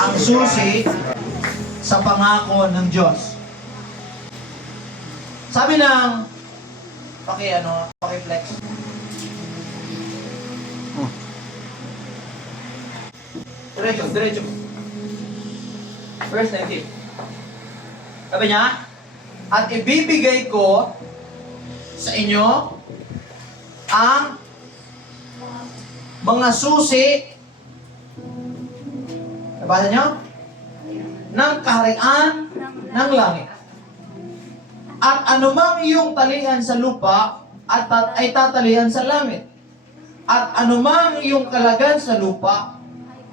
ang susi sa pangako ng Diyos. Sabi ng paki-flex. Diretso. Verse 19. Sabi niya, at ibibigay ko sa inyo ang mga susi, nabasa niyo? Ng kaharian ng langit. At anumang iyong talian sa lupa ay tatalian sa langit. At anumang iyong kalagan sa lupa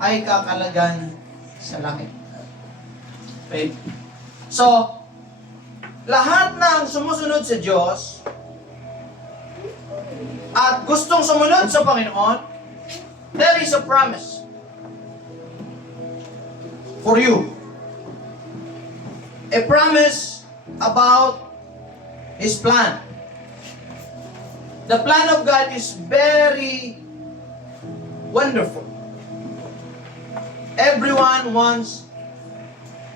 ay kakalagan sa langit. Okay? So, lahat ng sumusunod sa Diyos at gustong sumunod sa Panginoon, there is a promise for you. A promise about His plan. The plan of God is very wonderful. Everyone wants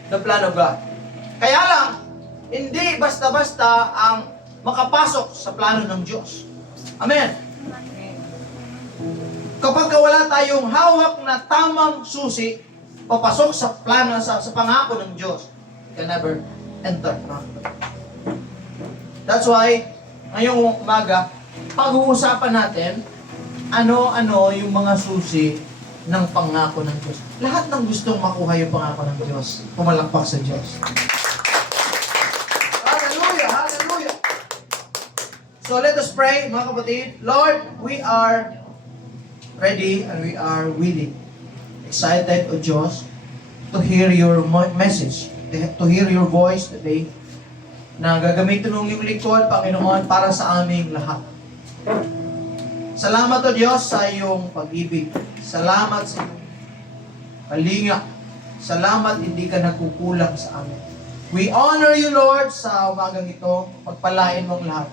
the plan of God. Kaya lang, hindi basta-basta ang makapasok sa plano ng Diyos. Amen. Kapag wala tayong hawak na tamang susi, papasok sa plano, sa pangako ng Diyos, you can never enter. That's why, ngayong umaga, pag-uusapan natin, ano-ano yung mga susi ng pangako ng Diyos. Lahat ng gustong makuha yung pangako ng Diyos, pumalakpak sa Diyos. Hallelujah! Hallelujah! So let us pray, mga kapatid. Lord, we are ready and we are willing, excited, O Diyos, to hear your message, to hear your voice today, na gagamitin ng iyong lingkod, Panginoon, para sa aming lahat. Salamat, O Diyos, sa iyong pag-ibig. Salamat sa iyong kalinga. Salamat, hindi ka nagkukulang sa amin. We honor you, Lord, sa umagang ito. Pagpalain mong lahat.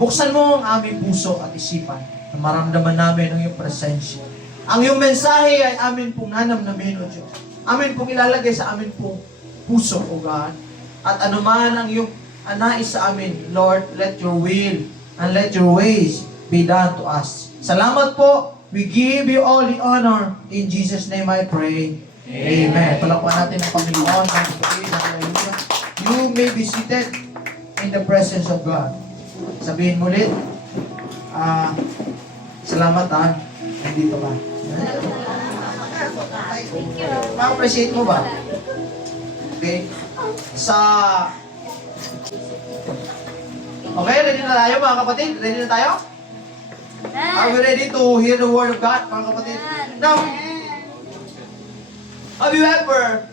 Buksan mo ang aming puso at isipan na maramdaman namin ang iyong presensya. Ang iyong mensahe ay amin pong nanamnamin, O Diyos. Amin pong ilalagay sa amin pong puso, O God. At anuman ang iyong nais sa amin, Lord, let your will and let your ways be done to us. Salamat po. We give you all the honor. In Jesus' name I pray. Amen. Palakpan natin ang Panginoon. Hallelujah. You may be seated in the presence of God. Sabihin mo ulit, salamat nandito ka. Ma-appreciate mo ba? Okay? Okay, ready na tayo mga kapatid? Ready na tayo? Are we ready to hear the word of God, mga kapatid? Now, have you ever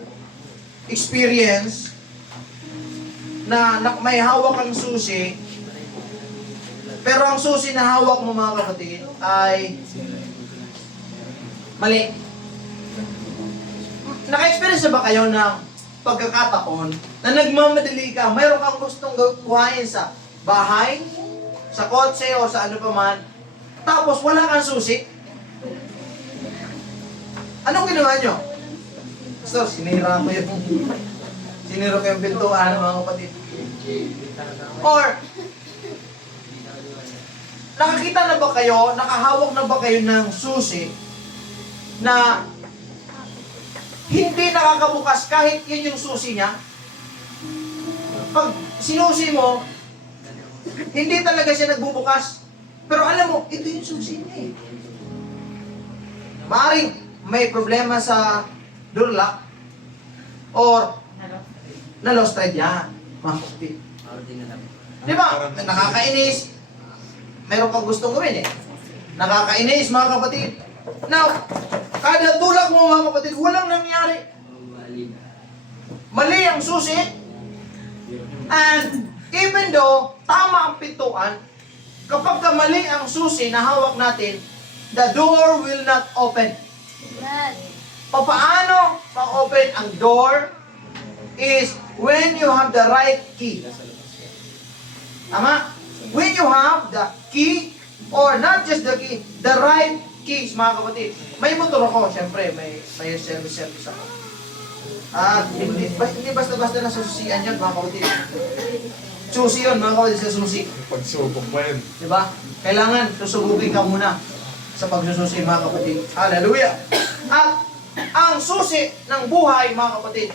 experienced na may hawak kang susi, pero ang susi na hawak mo, mga kapatid, ay mali? Naka-experience na ba kayo ng pagkakataon na nagmamadali ka, mayroon kang gustong kuhain sa bahay, sa kotse, o sa ano pa man, tapos wala kang susi? Anong ginawa nyo? So, sinira ko yung pintuan, mga kapatid. Or, nakakita na ba kayo, nakahawak na ba kayo ng susi na hindi nakakabukas kahit yun yung susi niya? Pag sinusi mo, hindi talaga siya nagbubukas. Pero alam mo, ito yung susi niya eh. Maaaring may problema sa door lock or na-lost thread yan, mga kapatid. Di ba? Nakakainis. Meron kang gustong gawin eh. Nakakainis, mga kapatid. Now, kada tulak mo, mga kapatid, walang nangyari. Mali ang susi. And even though tama ang pintuan, kapag mali ang susi na hawak natin, the door will not open. Paano ma-open ang door is when you have the right key. Tama? When you have the key, or not just the key, the right keys, mga kapatid. May motor ako, syempre, may service ako. At hindi basta-basta na susian yan, mga kapatid. Susi yun, mga kapatid, sa susi. Pagsubok pa yun. Diba? Kailangan susubugin ka muna sa pagsususi, mga kapatid. Hallelujah! At ang susi ng buhay, mga kapatid,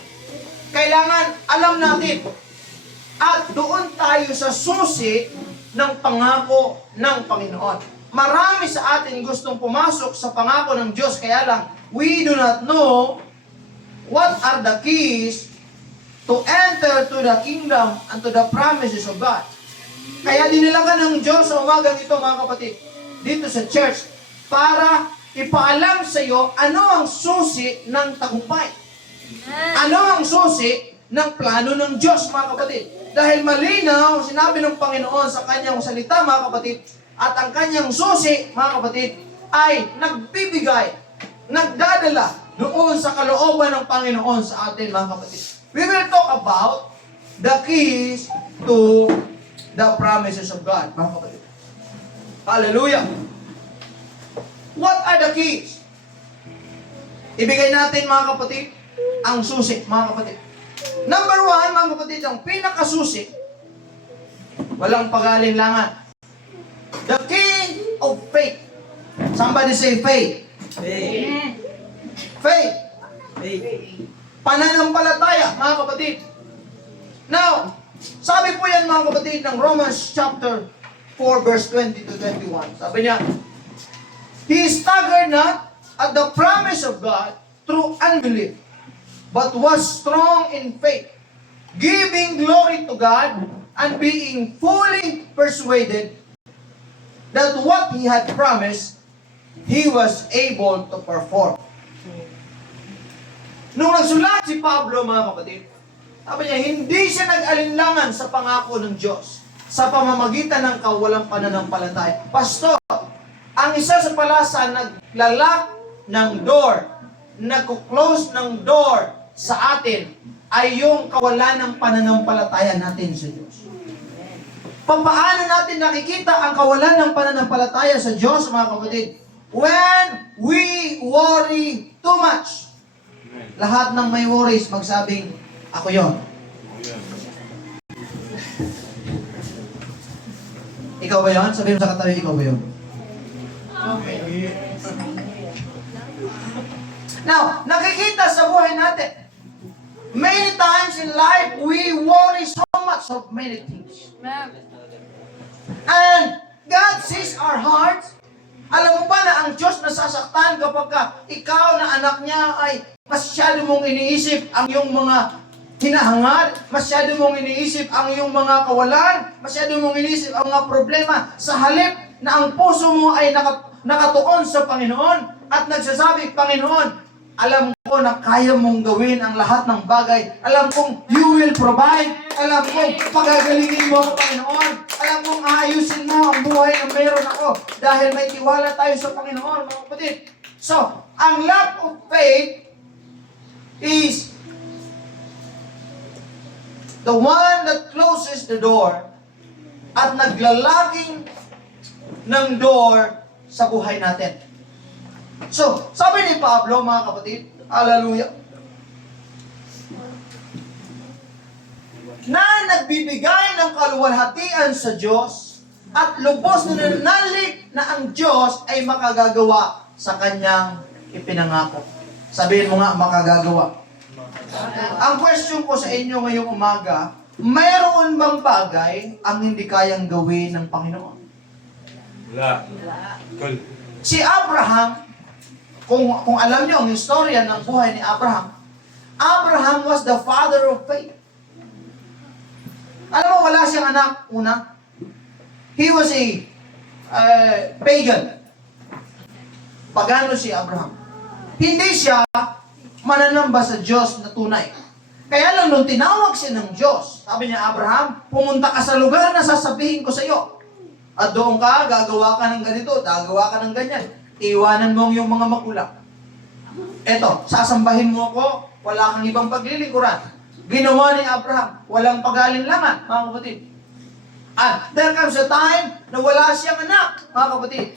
kailangan alam natin. At doon tayo sa susi ng pangako ng Panginoon. Marami sa atin gustong pumasok sa pangako ng Diyos, kaya lang, we do not know what are the keys to enter to the kingdom and to the promises of God. Kaya dinilagan ng Diyos sa umagang ito, mga kapatid, dito sa church, para ipaalam sa iyo ano ang susi ng tagumpay. Ano ang susi ng plano ng Diyos, mga kapatid. Dahil malinaw, sinabi ng Panginoon sa kanyang salita, mga kapatid, at ang kanyang susi, mga kapatid, ay nagbibigay, nagdadala doon sa kalooban ng Panginoon sa atin, mga kapatid. We will talk about the keys to the promises of God, mga kapatid. Hallelujah! What are the keys? Ibigay natin, mga kapatid, ang susi, mga kapatid. Number 1, mga kapatid, ang pinakasusi, walang pag-alinlangan. The key of faith. Somebody say faith. Faith. Faith. Faith. Pananampalataya, mga kapatid. Now, sabi po yan, mga kapatid, ng Romans chapter 4, verse 20 to 21. Sabi niya, He staggered not at the promise of God through unbelief, but was strong in faith, giving glory to God, and being fully persuaded that what He had promised, He was able to perform. Nung nagsulat si Pablo, mga kapatid, sabi niya, hindi siya nag-alinlangan sa pangako ng Diyos sa pamamagitan ng kawalang pananampalataya. Pastor, ang isa sa palasa naglalak ng door, nagko-close ng door sa atin ay yung kawalan ng pananampalataya natin sa Diyos. Paano natin nakikita ang kawalan ng pananampalataya sa Diyos, mga kapatid? When we worry too much. Lahat ng may worries, magsabing, ako yon. Ikaw ba yon? Sabihin mo sa katabi, ikaw ba yon? Now, nakikita sa buhay natin, many times in life, we worry so much of many things. And God sees our hearts. Alam mo ba na ang Diyos nasasaktan kapag ikaw na anak niya ay masyado mong iniisip ang iyong mga hinahangad, masyado mong iniisip ang iyong mga kawalan, masyado mong iniisip ang mga problema, sa halip na ang puso mo ay nakatuon sa Panginoon at nagsasabi, Panginoon, alam ko na kaya mong gawin ang lahat ng bagay. Alam kong you will provide. Alam kong pagagalingin mo ako, Panginoon. Alam kong aayusin mo ang buhay na meron ako dahil may tiwala tayo sa Panginoon, mga kapatid. So, ang lack of faith is the one that closes the door at naglalaging ng door sa buhay natin. So, sabi ni Pablo, mga kapatid, hallelujah, na nagbibigay ng kaluwalhatian sa Diyos at lubos na nananalig na ang Diyos ay makagagawa sa kanyang ipinangako. Sabihin mo nga, makagagawa. Ang question ko sa inyo ngayong umaga, mayroon bang bagay ang hindi kayang gawin ng Panginoon? Wala. Cool. Si Abraham, kung alam niyo ang istorya ng buhay ni Abraham, Abraham was the father of faith. Alam mo, wala siyang anak una. He was a pagan. Pagano si Abraham. Hindi siya mananamba sa Diyos na tunay. Kaya lang nung tinawag siya ng Diyos, sabi niya, Abraham, pumunta ka sa lugar na sasabihin ko sa iyo. At doon ka, gagawa ka ng ganito, gagawa ka ng ganyan. Iwanan mo ang iyong mga magulang. Eto, sasambahin mo ako, wala kang ibang paglilingkuran. Ginawa ni Abraham, walang pag-alinlangan, mga kapatid. At there comes a time na wala siyang anak, mga kapatid.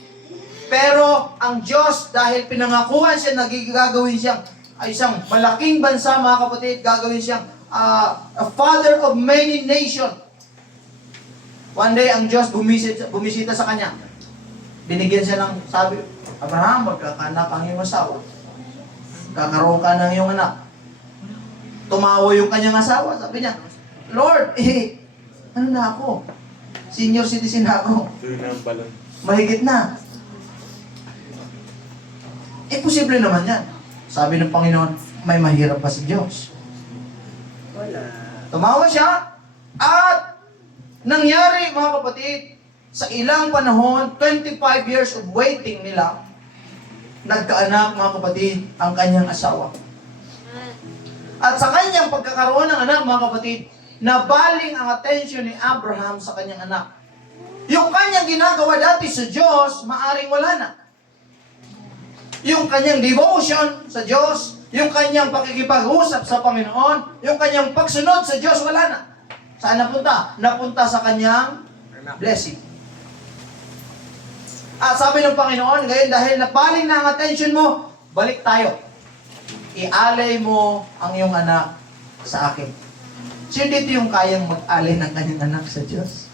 Pero ang Diyos, dahil pinangakuhan siya, nagigagawin siyang ay isang malaking bansa, mga kapatid. Gagawin siyang a father of many nations. One day, ang Diyos bumisita sa kanya. Binigyan siya ng, sabi, Abraham, magkakanak ang iyong asawa. Kakaroon ka ng iyong anak. Tumawa yung kanyang asawa. Sabi niya, Lord, ano na ako? Senior citizen na ako. Tuloy na ang balon. Mahigit na. Posible naman yan. Sabi ng Panginoon, may mahirap pa si Diyos. Wala. Tumawa siya, at nangyari, mga kapatid, sa ilang panahon, 25 years of waiting nila, nagkaanak, mga kapatid, ang kanyang asawa. At sa kanyang pagkakaroon ng anak, mga kapatid, nabaling ang atensyon ni Abraham sa kanyang anak. Yung kanyang ginagawa dati sa Diyos, maaring wala na. Yung kanyang devotion sa Diyos, yung kanyang pakikipag-usap sa Panginoon, yung kanyang pagsunod sa Diyos, wala na. Saan napunta? Napunta sa kanyang blessing. At sabi ng Panginoon, ngayon dahil nabaling na ang attention mo, balik tayo. Ialay mo ang iyong anak sa akin. Sino dito yung kayang mag-alay ng kanyang anak sa Diyos?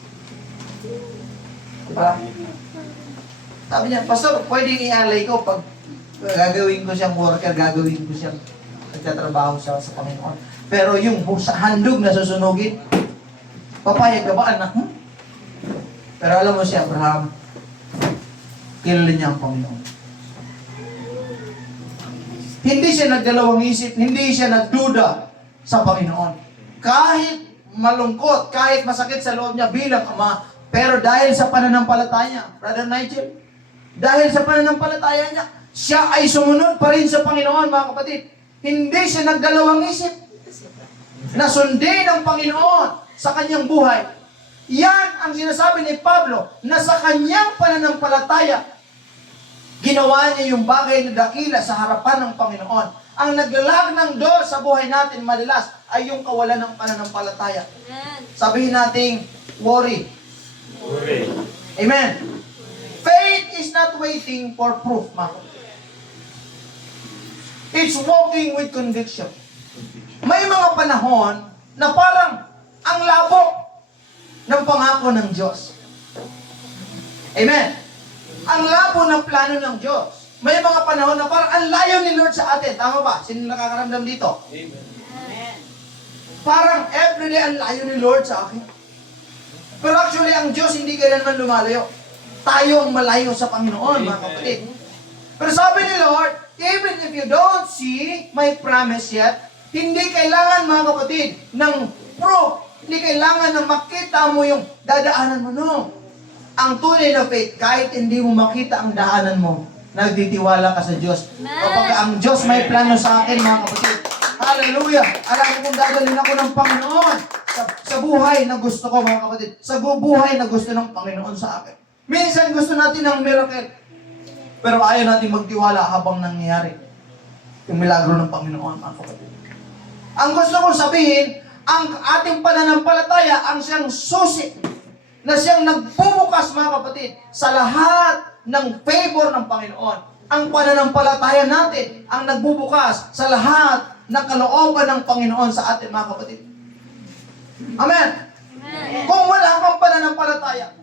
Diba? Sabi niya, Pastor, pwedeng ialay ko pag gagawin ko siyang worker, gagawin ko siyang nagtatrabaho sa Panginoon. Pero yung sa handog na susunugin, papayag ka ba, anak mo? Pero alam mo si Abraham, kilala niya ang Panginoon. Hindi siya nagdalawang isip, hindi siya nagduda sa Panginoon. Kahit malungkot, kahit masakit sa loob niya bilang ama, pero dahil sa pananampalataya, Brother Nigel, dahil sa pananampalataya niya, siya ay sumunod pa rin sa Panginoon, mga kapatid. Hindi siya nagdalawang isip. Nasundin ng Panginoon sa kanyang buhay. Yan ang sinasabi ni Pablo, na sa kanyang pananampalataya, ginawa niya yung bagay na dakila sa harapan ng Panginoon. Ang naglalag ng door sa buhay natin madalas ay yung kawalan ng pananampalataya. Sabihin natin, worry. Hooray. Amen. Faith is not waiting for proof, mga kapatid. It's walking with conviction. May mga panahon na parang ang labo ng pangako ng Diyos. Amen. Ang labo ng plano ng Diyos. May mga panahon na parang ang layo ni Lord sa atin. Tama ba? Sino nakakaramdam dito? Amen. Parang everyday ang layo ni Lord sa akin. Pero actually, ang Diyos hindi kailanman lumalayo. Tayo ang malayo sa Panginoon, mga kapatid. Pero sabi ni Lord, even if you don't see my promise yet, hindi kailangan, mga kapatid, ng proof. Hindi kailangan na makita mo yung dadaanan mo. No. Ang tunay na faith, kahit hindi mo makita ang daanan mo, nagtitiwala ka sa Diyos. Kapag ang Diyos may plano sa akin, mga kapatid. Hallelujah! Alam ko kung dadalhin ako ng Panginoon sa buhay na gusto ko, mga kapatid. Sa buhay na gusto ng Panginoon sa akin. Minsan gusto natin ng miracle. Pero ayaw natin magtiwala habang nangyayari yung milagro ng Panginoon, mga kapatid. Ang gusto kong sabihin, ang ating pananampalataya, ang siyang susi, na siyang nagbubukas, mga kapatid, sa lahat ng favor ng Panginoon. Ang pananampalataya natin, ang nagbubukas sa lahat ng kalooban ng Panginoon sa atin, mga kapatid. Amen? Kung wala kang pananampalataya,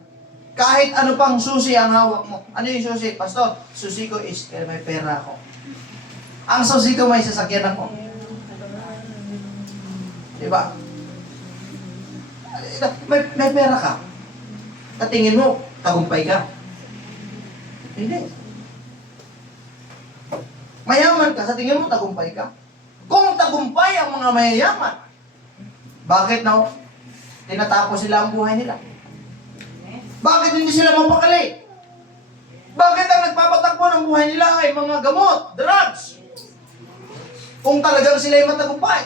kahit ano pang susi ang hawak mo. Ano yung susi? Pastor, susi ko is may pera ako. Ang susi ko may sasakyan ako. Diba? May pera ka. Katingin mo, tagumpay ka. Hindi. Mayaman ka, sa tingin mo, tagumpay ka. Kung tagumpay ang mga mayayaman, bakit na tinatapos sila ang buhay nila? Bakit hindi sila mapakali? Bakit ang nagpapatakbo ng buhay nila ay mga gamot, drugs? Kung talagang sila ay matagumpay.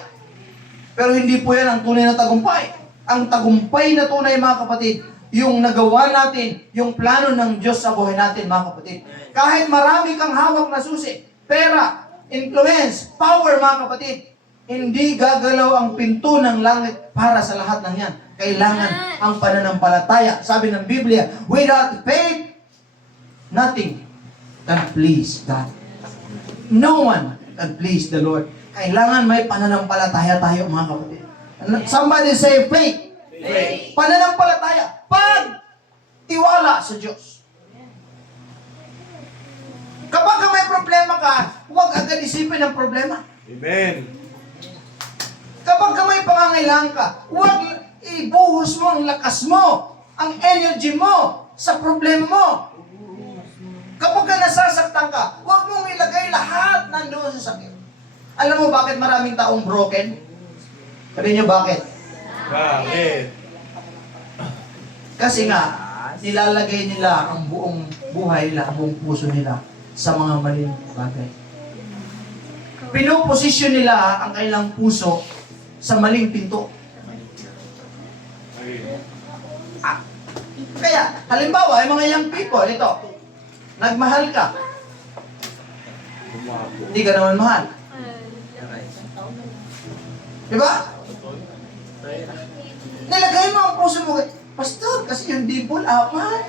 Pero hindi po yan ang tunay na tagumpay. Ang tagumpay na tunay, mga kapatid, yung nagawa natin, yung plano ng Diyos sa buhay natin, mga kapatid. Kahit marami kang hawak na susi, pera, influence, power, mga kapatid, hindi gagalaw ang pinto ng langit para sa lahat ng yan. Kailangan ang pananampalataya. Sabi ng Biblia, without faith, nothing can please God. No one and please the Lord. Kailangan may pananampalataya tayo, mga kapatid. Somebody say faith. Faith. Pananampalataya. Tiwala sa Diyos. Kapag may problema ka, huwag agad isipin ang problema. Amen. Kapag may pangangailangan ka, huwag ibuhos mo ang lakas mo, ang energy mo sa problema mo. Kapag ka nasasaktan ka, huwag mong ilagay lahat nandoon sa sakit. Alam mo bakit maraming taong broken? Sabihin niyo bakit? Bakit? Kasi nga, nilalagay nila ang buong buhay nila, ang buong puso nila sa mga maling bagay. Pinoposisyon nila ang kanilang puso sa maling pinto. Ay. Kaya, halimbawa, yung mga young people, ito, nagmahal ka, Bumago. hindi ka naman mahal. Diba? Nilagay mo ang puso mo, Pastor, kasi yung dimple, mahal.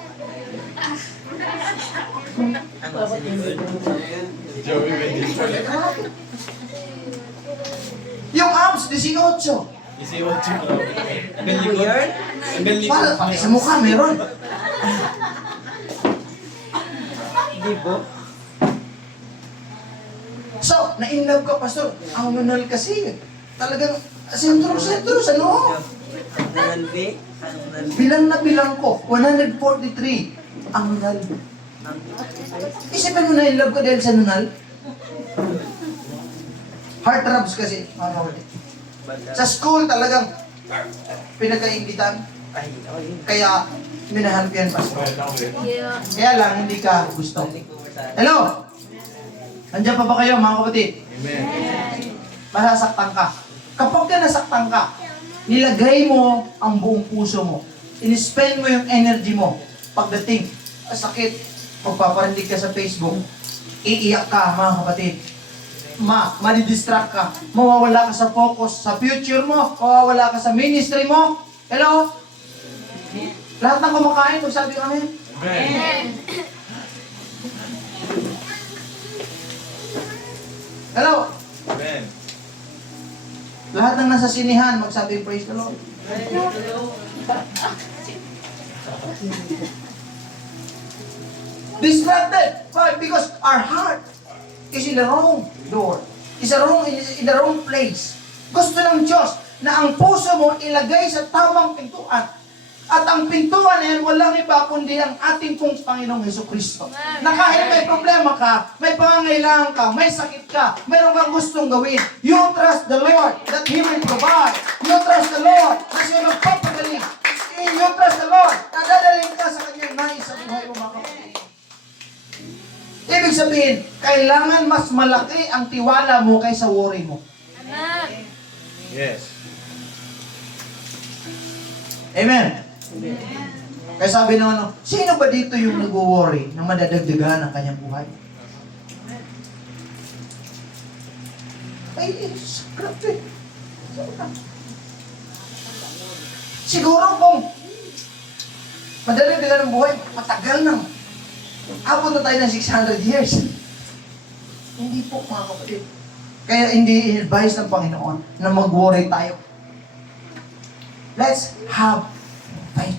Joey Benito. Yung abs, 18. Isi 8. Ang galikod. Ang galikod. Para, pati sa mukha, meron. Hindi po. So, na-inlove ka, Pastor. Ang manal kasi, talagang sentro-sentro sa noo. Nalbi. Bilang na bilang ko, 143 ang nunal. Isipin mo na in love ko dahil sa nunal. Heart throbs kasi, mga kapatid. Sa school talagang pinagkaingitan. Kaya minahal ko yan, Pastor. Kaya lang, hindi ka gusto. Hello? Nandiyan pa ba kayo, mga kapatid? Amen. Masasaktan ka. Kapag ka nasaktan ka, nilagay mo ang buong puso mo. In-spend mo yung energy mo. Pagdating, sakit, magpaparinig ka sa Facebook, iiyak ka, mga kapatid. Madidistract ka. Mawawala ka sa focus sa future mo. Mawawala ka sa ministry mo. Hello? Lahat ng kumakain, magsabi kami. Amen. Hello? Amen. Lahat ng nasa sinihan, magsabi, praise the Lord. Distracted. Why? Because our heart is in the wrong door. Is in the wrong place. Gusto ng Diyos na ang puso mo ilagay sa tamang pintuan. At ang pintuan na yan, walang iba kundi ang ating pong Panginoong Hesukristo. Na kahit may problema ka, may pangangailangan ka, may sakit ka, meron kang gustong gawin, you trust the Lord that He will provide. You trust the Lord na siya magpapagaling. You trust the Lord na dadaling ka sa kanyang nais sa buhay mo, mga kapatid. Ibig sabihin, kailangan mas malaki ang tiwala mo kaysa worry mo. Yes. Amen. Kaya sabi ng sino ba dito yung nag-worry na madadagdagan ang kanyang buhay? Ay, grabe. Siguro kung madadagdagan ang buhay, matagal nang abot na tayo ng 600 years. Hindi po, mga kapatid. Kaya hindi in-advise ng Panginoon na mag-worry tayo. Let's have faith.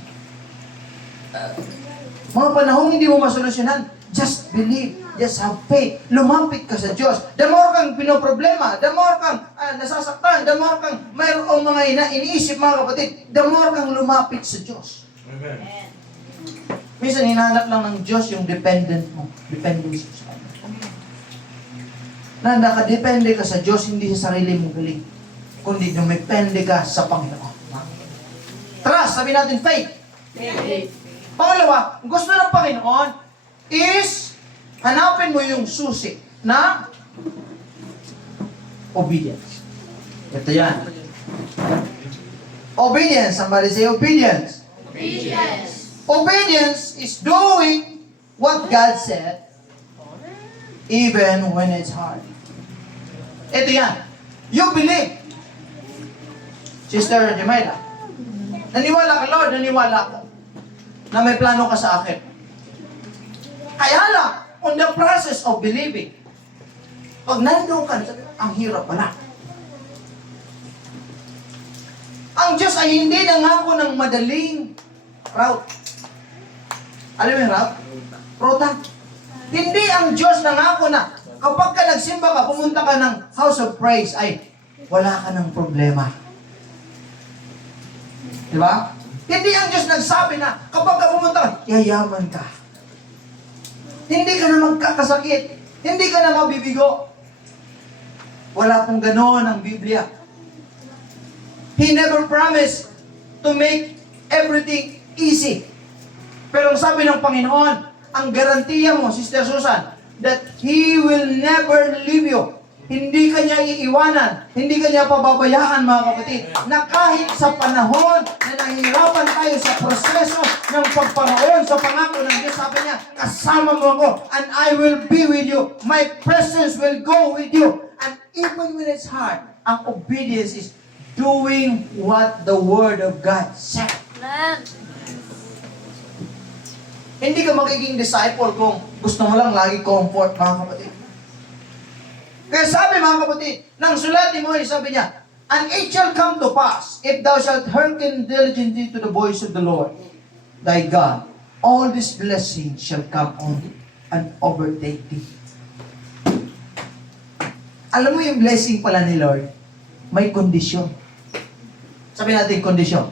Mga panahong hindi mo masolusyonan, just believe, just have faith. Lumapit ka sa Diyos. The more kang pinoproblema, the more kang nasasaktan, the more kang mayroong mga iniisip, mga kapatid, the more kang lumapit sa Diyos. Amen. Minsan, hinahanap lang ng Diyos yung dependent mo. Dependence sa Kanya. Na nakadepende ka sa Diyos, hindi sa sarili mong galing. Kundi dumepende ka sa Panginoon. Trust, sabi natin, faith. Pangalawa, gusto ng Panginoon is hanapin mo yung susi na obedience. Ito yan. Obedience. Somebody say obedience. Obedience is doing what God said even when it's hard. Ito yan. You believe. Sister Jamila, naniwala ka, Lord, naniwala ka na may plano ka sa akin. Kaya lang, on the process of believing, Pag nandoon ka, sabi, ang hirap pala. Ang Diyos ay hindi nangako ng madaling route. Alam mo yung route? Ruta. Hindi ang Diyos nangako na kapag ka nagsimba ka, pumunta ka ng house of praise, ay wala ka ng problema. Di ba? Hindi ang Diyos nagsabi na kapag ka pumunta ka, yayaman ka. Hindi ka na magkakasakit. Hindi ka na mabibigo. Wala pong ganoon ang Biblia. He never promised to make everything easy. Pero ang sabi ng Panginoon, ang garantiya mo, Sister Susan, that He will never leave you. Hindi ka niya iiwanan. Hindi ka niya pababayaan, mga kapatid. Na kahit sa panahon na nahihirapan tayo sa proseso ng pagpanaon sa pangako ng Diyos, sabi niya, kasama mo ako and I will be with you. My presence will go with you. And even when it's hard, ang obedience is doing what the Word of God said. Hindi ka magiging disciple kung gusto mo lang lagi comfort, mga kapatid. Kaya sabi, mga kapatid, nang sulat ni Moises, sabi niya, and it shall come to pass, if thou shalt hearken diligently to the voice of the Lord, thy God, all these blessings shall come on thee and overtake thee. Alam mo yung blessing pala ni Lord, may kondisyon. Sabi natin, kondisyon.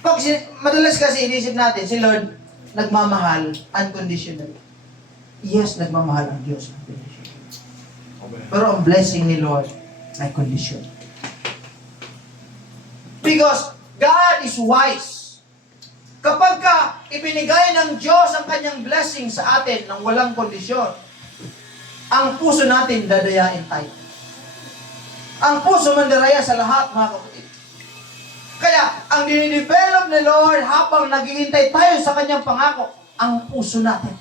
Pag madalas kasi inisip natin, si Lord nagmamahal unconditionally. Yes, nagmamahal ang Diyos unconditionally. Pero ang blessing ni Lord may kondisyon. Because God is wise. Kapag ka ibinigay ng Diyos ang kanyang blessing sa atin ng walang kondisyon, ang puso natin dadayain tayo. Ang puso mandaraya sa lahat, mga kapatid. Kaya, ang dinidevelop ni Lord habang naghihintay tayo sa kanyang pangako, ang puso natin.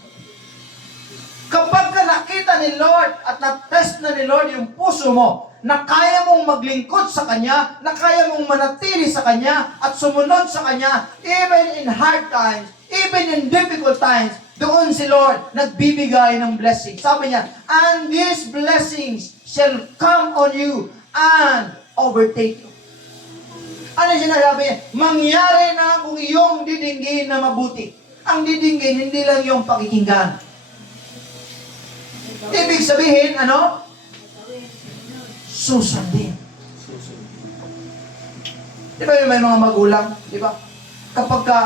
Kapag ka nakita ni Lord at na-test na ni Lord yung puso mo, na kaya mong maglingkod sa Kanya, na kaya mong manatili sa Kanya, at sumunod sa Kanya, even in hard times, even in difficult times, doon si Lord nagbibigay ng blessing. Sabi niya, and these blessings shall come on you and overtake you. Ano sinasabi niya? Mangyari na kung iyong didinggin na mabuti. Ang didinggin, hindi lang yung pakikinggan. Ibig sabihin, ano? Susundin. Di ba yung may mga magulang? Di ba? Kapag ka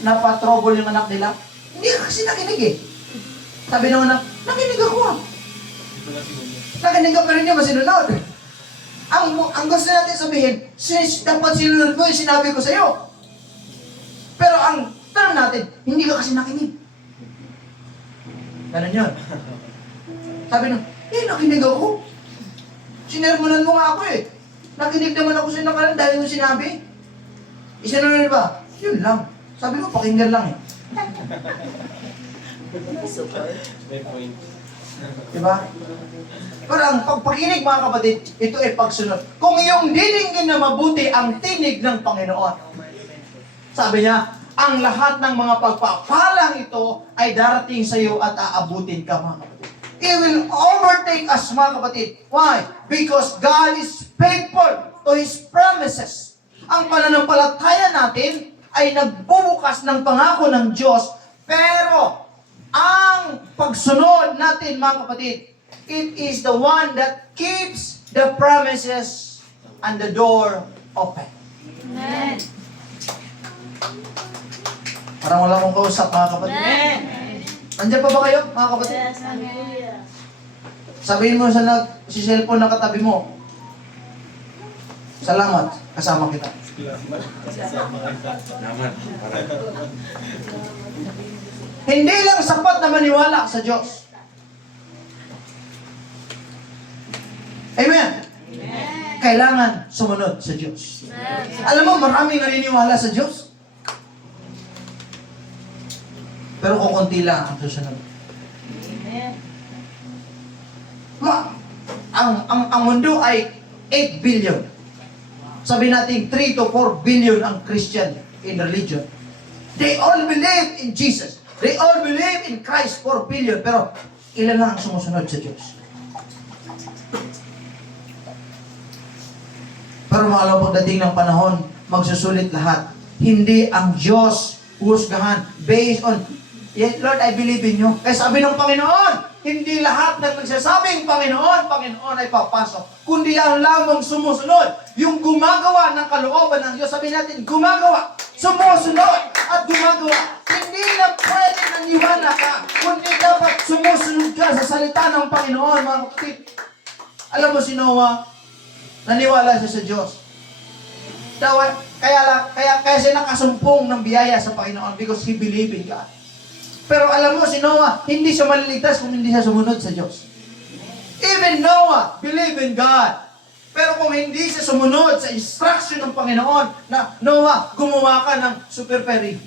napa-trouble yung anak nila, hindi ka kasi nakinig eh. Sabi ng anak, nakinig ako ah. Nakinig ka pa rin niya, masinunod. Ang gusto natin sabihin, dapat sinunod mo yung sinabi ko sa'yo. Pero ang tanong natin, hindi ka kasi nakinig. Ganun yun. Sabi nung, nakinig ako. Sinermonan mo nga ako eh. Nakinig naman ako sa nakaraan dahil yung sinabi. Isinunod ba? Yun lang. Sabi mo, pakinggan lang eh. May point. Diba? Pero ang pagpakinig, mga kapatid, ito ay pagsunod. Kung iyong diningin na mabuti ang tinig ng Panginoon. Sabi niya, ang lahat ng mga pagpapalang ito ay darating sa iyo at aabutin ka, mga kapatid. It will overtake us, mga kapatid. Why? Because God is faithful to His promises. Ang pananampalataya natin ay nagbubukas ng pangako ng Diyos, pero ang pagsunod natin, mga kapatid, it is the one that keeps the promises and the door open. Amen. Parang wala akong kausap, mga kapatid. Amen. Nandiyan pa ba kayo, mga kapatid? Yes, hallelujah. Sabihin mo si cellphone na katabi mo, salamat, kasama kita. Hindi lang sapat na maniwala sa Diyos. Amen? Kailangan sumunod sa Diyos. Alam mo, maraming naniniwala sa Diyos. Pero kukunti lang ang susunod. Ang mundo ay 8 billion. Sabi natin 3 to 4 billion ang Christian in religion. They all believe in Jesus. They all believe in Christ, 4 billion. Pero Ilan lang ang sumusunod sa Diyos? Pero mga alam, pagdating ng panahon, magsusulit lahat. Hindi ang Diyos husgahan based on, "Yes, Lord, I believe in you." Kaya sabi ng Panginoon, hindi lahat ng nagsasabing Panginoon, Panginoon ay papasok. Kundi ang lamang sumusunod. Yung gumagawa ng kalooban ng Diyos. Sabi natin, gumagawa, sumusunod, at gumagawa. Hindi na pwede naniwala ka, kundi dapat sumusunod ka sa salita ng Panginoon, mga kapatid. Alam mo si Noah, naniwala siya sa Diyos. Kaya siya nakasumpong ng biyaya sa Panginoon because he believed in God. Pero alam mo, si Noah, hindi siya maliligtas kung hindi siya sumunod sa Diyos. Even Noah believed in God. Pero kung hindi siya sumunod sa instruction ng Panginoon na, "Noah, gumawa ka ng super ferry."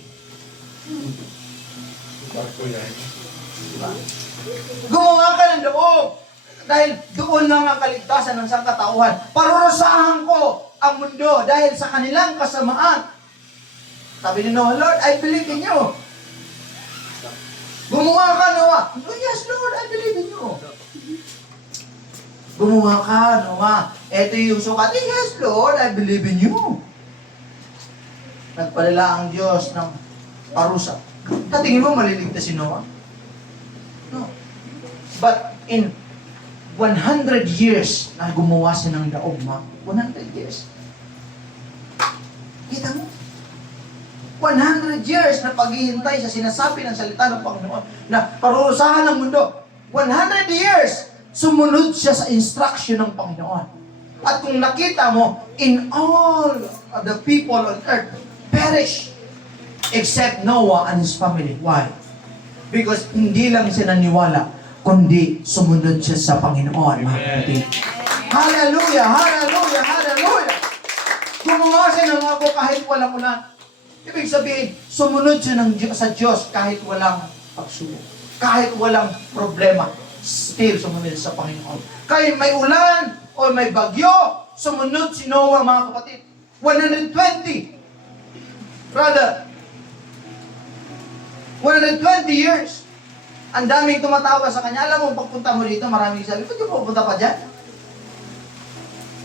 Gumawa ka ng loob. Dahil doon lang ang kaligtasan ng sangkatauhan. Parurusahan ko ang mundo dahil sa kanilang kasamaan. Sabi ni Noah, "Lord, I believe in you." Gumawa ka, Noah. "Oh, yes, Lord, I believe in you." Gumawa ka, Noah. Ito yung sukat. "Yes, Lord, I believe in you." Nagpadala ang Diyos ng parusa. Tingin mo maliligtas si Noah? No. But in 100 years na gumawa siya ng daog, 100 years. Kita mo? 100 years na paghihintay sa sinasabi ng salita ng Panginoon na parurusahan ng mundo. 100 years, sumunod siya sa instruction ng Panginoon. At kung nakita mo, in all of the people on earth perish except Noah and his family. Why? Because hindi lang siya naniwala, kundi sumunod siya sa Panginoon, mga kapatid. Hallelujah! Hallelujah! Hallelujah! Gumawa siya ng ako kahit walang ulan. Ibig sabihin, sumunod siya sa Diyos kahit walang pagsubok. Kahit walang problema. Still, sumunod sa Panginoon. Kahit may ulan o may bagyo, sumunod si Noah, mga kapatid. 120. Brother, 120 years. Ang daming tumatawa sa kanya. Alam mo, pagpunta mo dito, maraming sabi, "Ba't yung pupunta pa dyan?"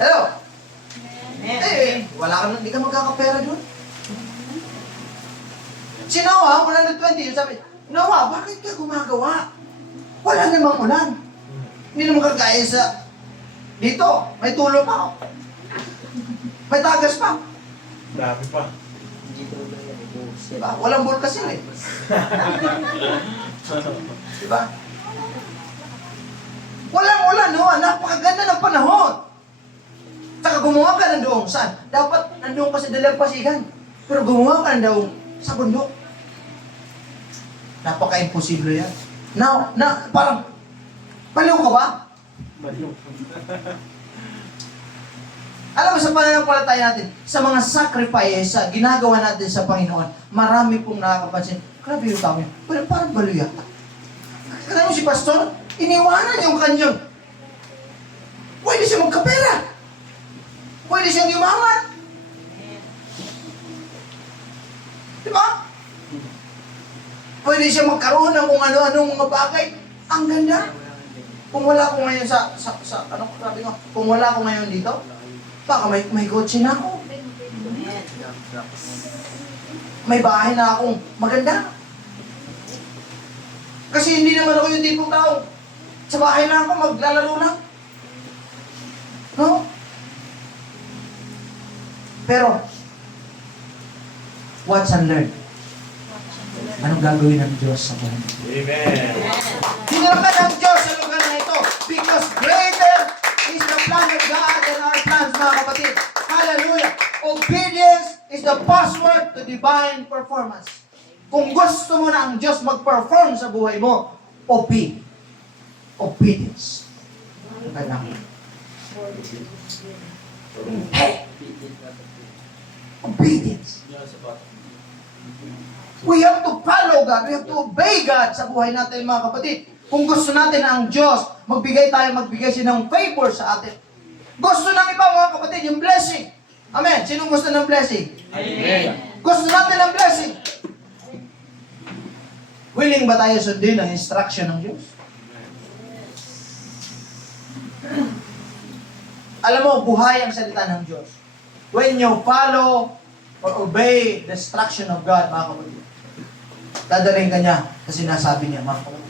Hello? Wala ka nun, hindi ka magkakapera doon. Si Noah, 120, yung sabi, "Noah, bakit ka gumagawa? Wala namang ulan. Hindi naman kagaya sa dito. May tulo pa. May tagas pa. Dami pa. Diba? Walang bulkasil eh. Diba? Walang ulan, Noah. Napakaganda ng panahon. Saka gumawa ka ng doong saan? Dapat nandoon ka sa dalampasigan. Pero gumawa ka ng doong sa bundok. Napaka-imposible yan. Now, parang, baliw ka ba? Baliw. Alam mo, sa pananampalataya natin, sa mga sacrifice sa ginagawa natin sa Panginoon, marami pong nakakapansin, grabe yung tao yun, pero parang baliw yata. Kaya mo si Pastor, iniwanan yung kanyang, pwede siya magkapera. Pwede siyang yumaman. Diba? Pwede siya magkaroon ng kung ano-anong mga bagay. Ang ganda. Kung wala ko ngayon sabi ko, kung wala ko ngayon dito, baka may kotse na ako. May bahay na akong maganda. Kasi hindi naman ako yung tipong tao. Sa bahay na ako, maglalaro lang. No? Pero, watch and learn. Anong gagawin ng Diyos sa buhay mo? Amen. Hinirakan ng Diyos sa lugar na ito because greater is the plan of God than our plans, mga kapatid. Hallelujah! Obedience is the password to divine performance. Kung gusto mo na ang Diyos mag-perform sa buhay mo, obedience. Hey! Obedience. We have to follow God. We have to obey God sa buhay natin, mga kapatid. Kung gusto natin na ang Diyos, magbigay siya ng favor sa atin. Gusto ng iba, mga kapatid, yung blessing. Amen. Sino gusto ng blessing? Amen. Gusto natin ng blessing. Willing ba tayo sundin ang instruction ng Diyos? Alam mo, buhay ang salita ng Diyos. When you follow or obey the instruction of God, mga kapatid, dadalhin ka niya sa sinasabi niya, mga kapatid.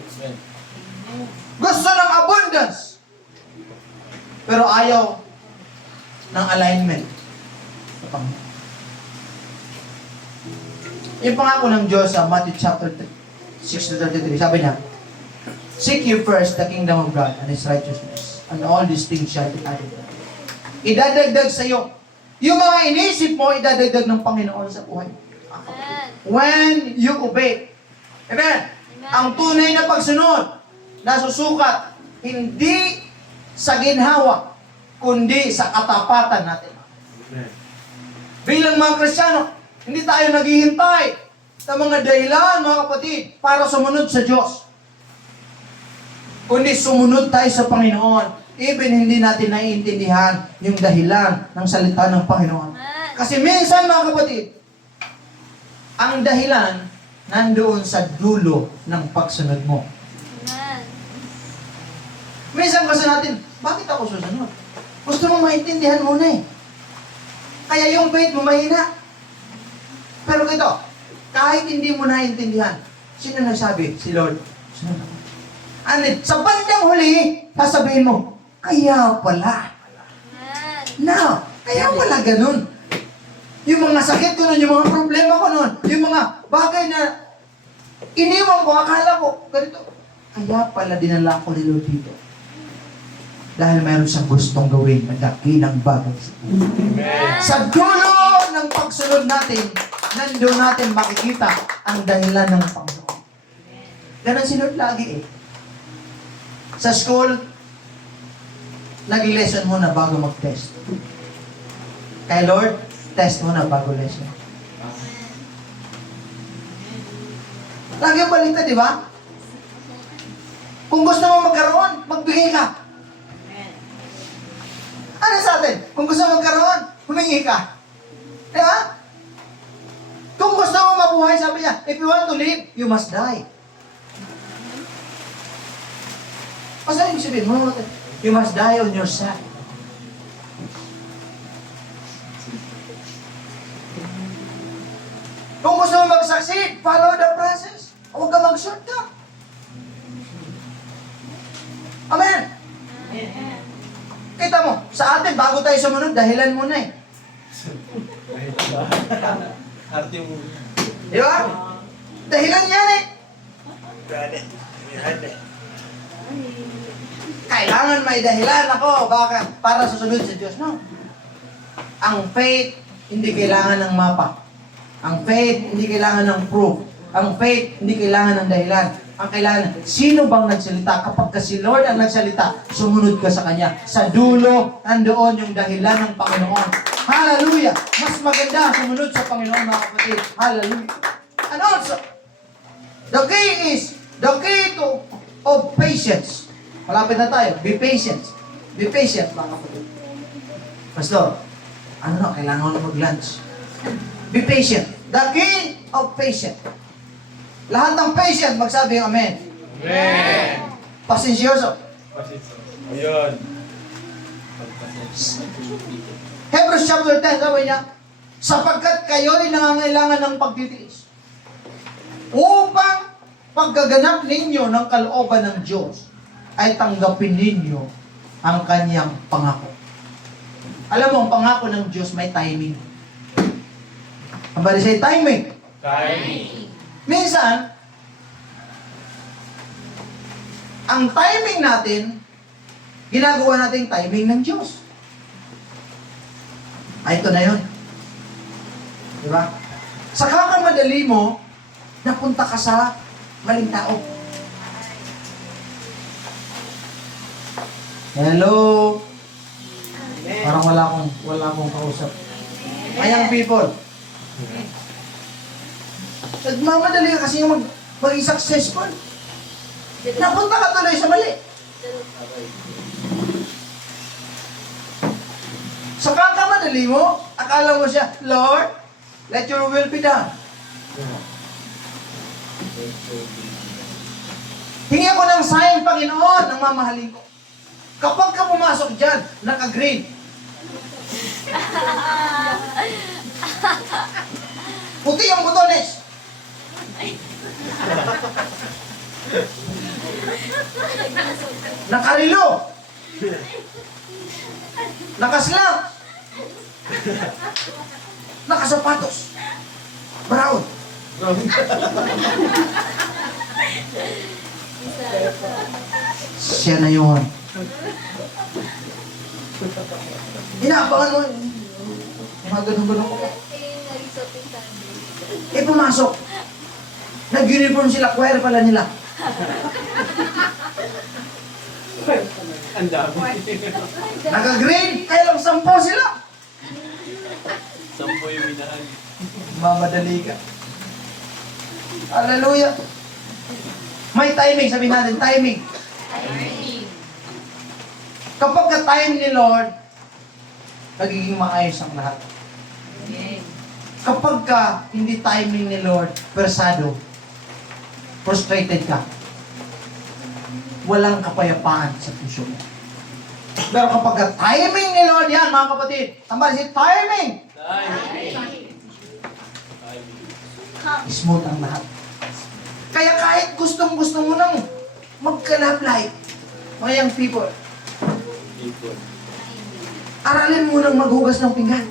Gusto ng abundance, pero ayaw ng alignment sa Panginoon. Yung pangako ng Diyos sa Matthew chapter 6-33, sabi niya, seek you first the kingdom of God and His righteousness, and all these things shall be added. Idadagdag sa iyo. Yung mga inisip mo, idadagdag ng Panginoon sa buhay. Amen. When you obey. Amen? Ang tunay na pagsunod, nasusukat, hindi sa ginhawa, kundi sa katapatan natin. Bilang mga Kristiyano, hindi tayo naghihintay sa mga dahilan, mga kapatid, para sumunod sa Diyos. Kundi sumunod tayo sa Panginoon. Even hindi natin naiintindihan yung dahilan ng salita ng Panginoon. Amen. Kasi minsan, mga kapatid, ang dahilan nandoon sa dulo ng pagsunod mo. Amen. Minsan kasi natin, bakit ako susunod? Gusto mo maintindihan muna eh. Kaya yung faith mo mahina. Pero ito, kahit hindi mo naintindihan, sino nagsabi? Si Lord. Sunod ako. Sa bandang huli, sasabihin mo, kaya pala. Amen. Now, kaya pala ganun. Yung mga sakit ko nun, yung mga problema ko nun, yung mga bagay na iniwan ko, akala ko, ganito. Kaya pala dinala ko ni Lord dito. Dahil mayroon siyang gustong gawin na dakilang bagay sa buhay. Sa dulo ng pagsunod natin, nandun natin makikita ang dahilan ng Panginoon. Ganon si Lord lagi eh. Sa school, nag-lesson muna bago mag-test. Kay Lord, test muna bago lesson. Lagi yung balita, di ba? Kung gusto mo magkaroon, magbigay ka. Ano sa atin? Kung gusto mo magkaroon, humingi ka. Di ba? Kung gusto mo mabuhay, sabi niya, if you want to live, you must die. Pasal ibig sabihin, you must die on yourself. Kung gusto mo mag-succeed, follow the process. Huwag ka mag-shortcut. Amen. Kita mo, sa atin, bago tayo sumunod, dahilan muna eh. Arte mo. Di ba? Dahilan yan eh. Kailangan may dahilan ako para susunod sa Diyos. No. Ang faith, hindi kailangan ng mapa. Ang faith, hindi kailangan ng proof. Ang faith, hindi kailangan ng dahilan. Ang kailangan, sino bang nagsalita? Kapag si Lord ang nagsalita, sumunod ka sa Kanya. Sa dulo, nandoon yung dahilan ng Panginoon. Hallelujah! Mas maganda sumunod sa Panginoon, mga kapatid. Hallelujah! And also, the key of patience. Malapit na tayo. Be patient. Be patient, mga kapatid. Pastor, kailangan ko na mag-lunch. Be patient. The key of patience. Lahat ng patient, magsabi yung amen. Amen. Pasensyoso. Ayun. Hebrews chapter 10, sabi niya, sapagkat kayo'y nangangailangan ng pagtitiis upang pagkaganap ninyo ng kalooban ng Diyos ay tanggapin ninyo ang Kanyang pangako. Alam mo, ang pangako ng Diyos may timing. Somebody say timing. Timing. Minsan, ang timing natin, ginagawa natin timing ng Diyos. Ito na yun. Diba? Sa kakamadali mo, napunta ka sa maling tao. Hello? Parang wala akong kausap. Mayang people. Nagmamadali ka kasi yung maging successful. Napunta ka tuloy sa mali. Sa kakamadali mo, akala mo siya, Lord, let your will be done. Hingi ako ng sign, Panginoon, ng mamahalin ko. Kapag ka pumasok dyan, naka-green, Puti yung butones. Nakarilo. Nakaslang. Nakasapatos. Brown. Siya na yun. Inaabangan mo. Mga ganun-ganun ko. Eh, pumasok. Nag-uniform sila, choir pala nila. Ang dami. Naka-green, kaya lang 10 sila. 10 yung minahan. Mamadali ka. Hallelujah. May timing, sabihin natin, timing. Kapag ka-time ni Lord, nagiging maayos ang lahat. Kapag ka hindi timing ni Lord, persado, frustrated ka, walang kapayapaan sa puso mo. Pero kapag ka timing ni Lord, yan mga kapatid, tama si timing, smooth ang lahat. Kaya kahit gustong-gusto mo nang mag-love life, mga young people, aralin mo nang maghugas ng pinggan.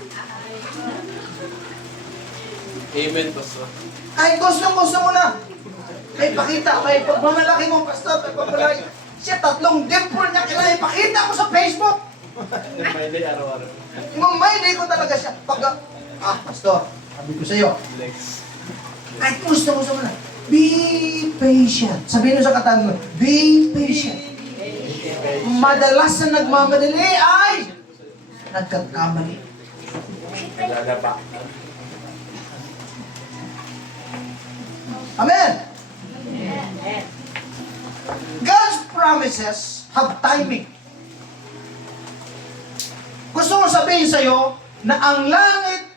Amen, Pastor. Kahit gustong-gusto mo na, may pakita, may pagmamalaki mo, pastor, may pagmalaki. Siya, 3 dimple niya, kailangan ipakita ko sa Facebook. May day araw-araw. Yung may ko talaga siya. Pag, pastor, sabi ko sa'yo, Flex. kahit gustong-gusto mo na, be patient. Sabihin mo sa katawan mo, be patient. Madalas na nagmamadali ay nagkakamali. Dadapa. Amen. God's promises have timing. Gusto ko sabihin sa'yo na ang langit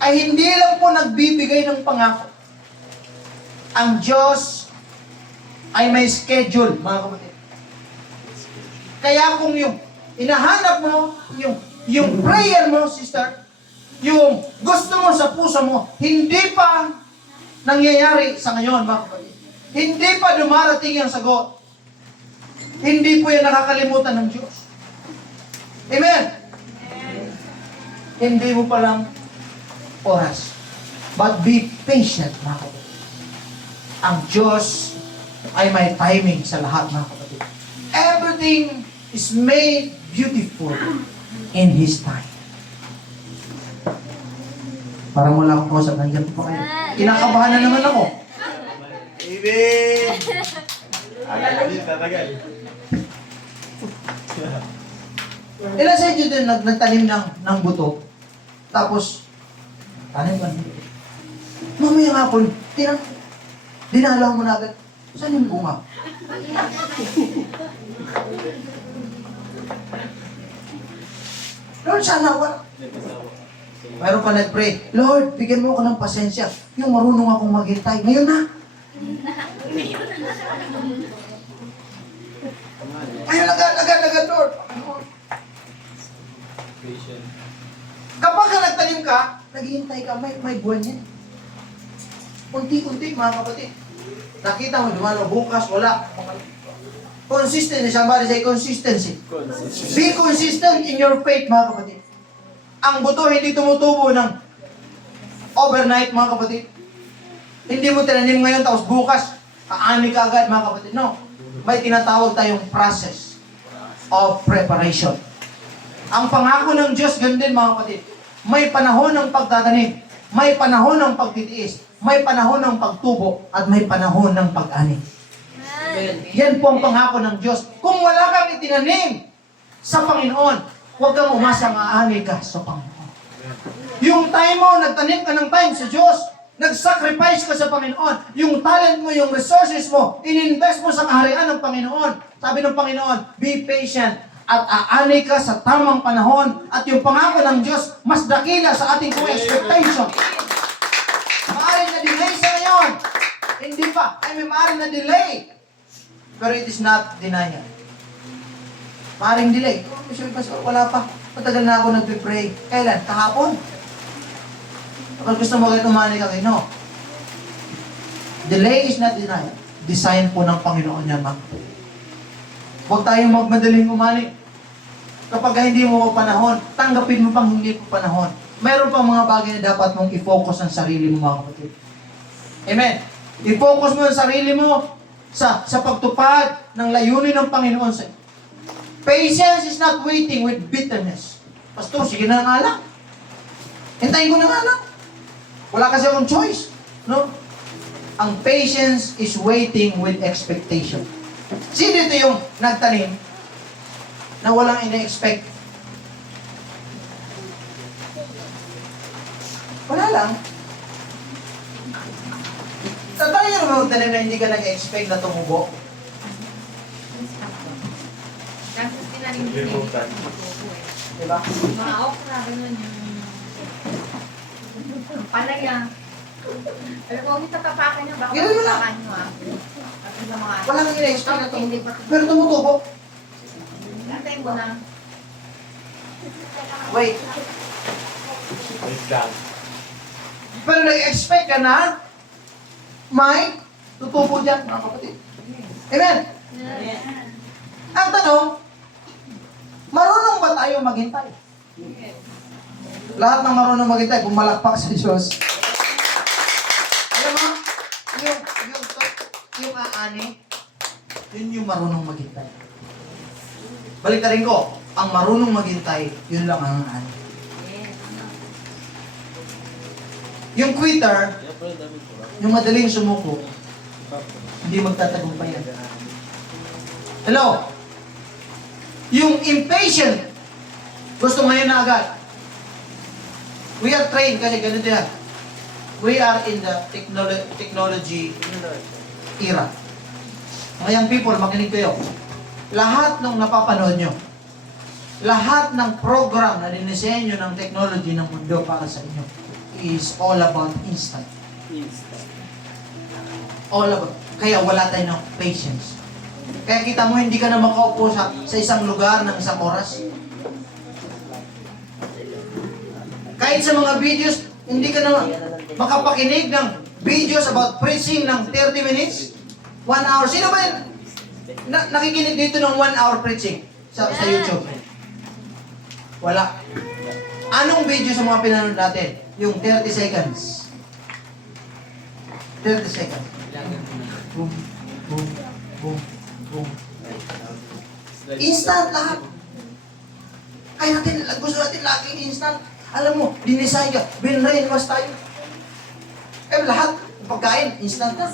ay hindi lang po nagbibigay ng pangako. Ang Diyos ay may schedule, mga kapatid. Kaya kung yung inahanap mo, yung prayer mo, sister, yung gusto mo sa puso mo, hindi pa nangyayari sa ngayon, mga kapatid. Hindi pa dumarating ang sagot. Hindi po yan nakakalimutan ng Diyos. Amen? Hindi mo palang oras. But be patient, mga kapatid. Ang Diyos ay may timing sa lahat, mga kapatid. Everything is made beautiful in His time. Parang wala akong kausap, nandiyan po kayo. Kinakabahan na naman ako. Amen! Tatagal. Ilan sa inyo din nagtanim ng buto? Tapos, tanim ka. Mamaya nga po, dinalaw mo na agad. Saan yung bunga? Lord, sana wala. Mayroon pa nag-pray, Lord, bigyan mo ako ng pasensya. Yung marunong akong maghintay. Ngayon na. Ngayon agad, Lord. Patient. Kapag ka nagtanim ka, naghihintay ka, may buwan yan. Unti-unti, mga kapatid. Nakita mo, dumalo, bukas, wala. Consistency, somebody say consistency. Be consistent in your faith, mga kapatid. Ang buto hindi tumutubo ng overnight, mga kapatid. Hindi mo tinanim ngayon, tapos bukas, kaani ka agad, mga kapatid. No. May tinatawag tayong process of preparation. Ang pangako ng Diyos, ganun din, mga kapatid. May panahon ng pagtatanim, may panahon ng pagtitiis, may panahon ng pagtubo, at may panahon ng pag-ani. Yan po ang pangako ng Diyos. Kung wala kang itinanim sa Panginoon, huwag kang umasa aani ka sa Panginoon. Yung time mo, nagtanim ka ng time sa Diyos, nag-sacrifice ka sa Panginoon, yung talent mo, yung resources mo, in-invest mo sa kaharian ng Panginoon. Sabi ng Panginoon, be patient at aani ka sa tamang panahon, at yung pangako ng Diyos mas dakila sa ating kung expectation. Maaaring na delay sa ngayon. Hindi pa. Ay, may maaaring na delay. Pero it is not denial. Maring delay. Oh, Bishop Pastor, wala pa. Matagal na ako nagpipray. Kailan? Kahapon. Kapag gusto mo kayo umani ka kayo, no. Delay is not denied. Design po ng Panginoon yan, ma'am. Huwag tayong magmadaling umani. Kapag hindi mo panahon, tanggapin mo pang hindi po panahon. Mayroon pang mga bagay na dapat mong i-focus ang sarili mo, mga kapatid. Amen. I-focus mo ang sarili mo sa pagtupad ng layunin ng Panginoon sa iyo. Patience is not waiting with bitterness. Pastor, sige na nga lang. Hintayin ko na nga lang. Wala kasi akong choice. No? Ang patience is waiting with expectation. Sino ito yung nagtanim na walang ina-expect? Wala lang. Tatay nyo naman magtanim na hindi ka nag-expect na tumubo. Kasi sila rin yung Diba? mga okra, ganun yung palaya. Pero kung hindi tatapakan nyo, baka Ganun mo lang. tatapakan nyo Kasi sa mga... Walang ina-expect na Hindi tumubo. pa. Pero tumutubo. Antayin mo na. Wait. Wait lang. Pero nag-expect ka na may tutubo dyan, mga kapatid. Amen? Ang tanong, marunong ba tayo maghintay? Lahat ng marunong maghintay, pumalakpak sa Diyos. Alam mo, yung aani, yun yung marunong maghintay. Balik ko, ang marunong maghintay, yun lang ang aani. Yung quitter, yung madaling sumuko, hindi magtatagumpay yan. Hello? Yung impatient, gusto ngayon na agad. We are trained kasi ganito yan. We are in the technology era. Mga young people, makinig kayo. Lahat ng napapanood nyo, lahat ng program na dinisenyo ng technology ng mundo para sa inyo is all about instant. All about. Kaya wala tayo ng patience. Kaya kita mo, hindi ka na makaupo sa isang lugar ng isang oras. Kahit sa mga videos, hindi ka na makapakinig ng videos about preaching ng 30 minutes, 1 hour. Sino ba yun? Nakikinig dito ng 1 hour preaching sa YouTube? Wala. Anong video sa mga pinanood natin? Yung 30 seconds. 30 seconds. Boom, boom, boom, boom. Instant lahat. Kaya natin, gusto natin laging instant. Alam mo, dinisign ka, binrainwash tayo. Eh lahat, pagkain, instant na.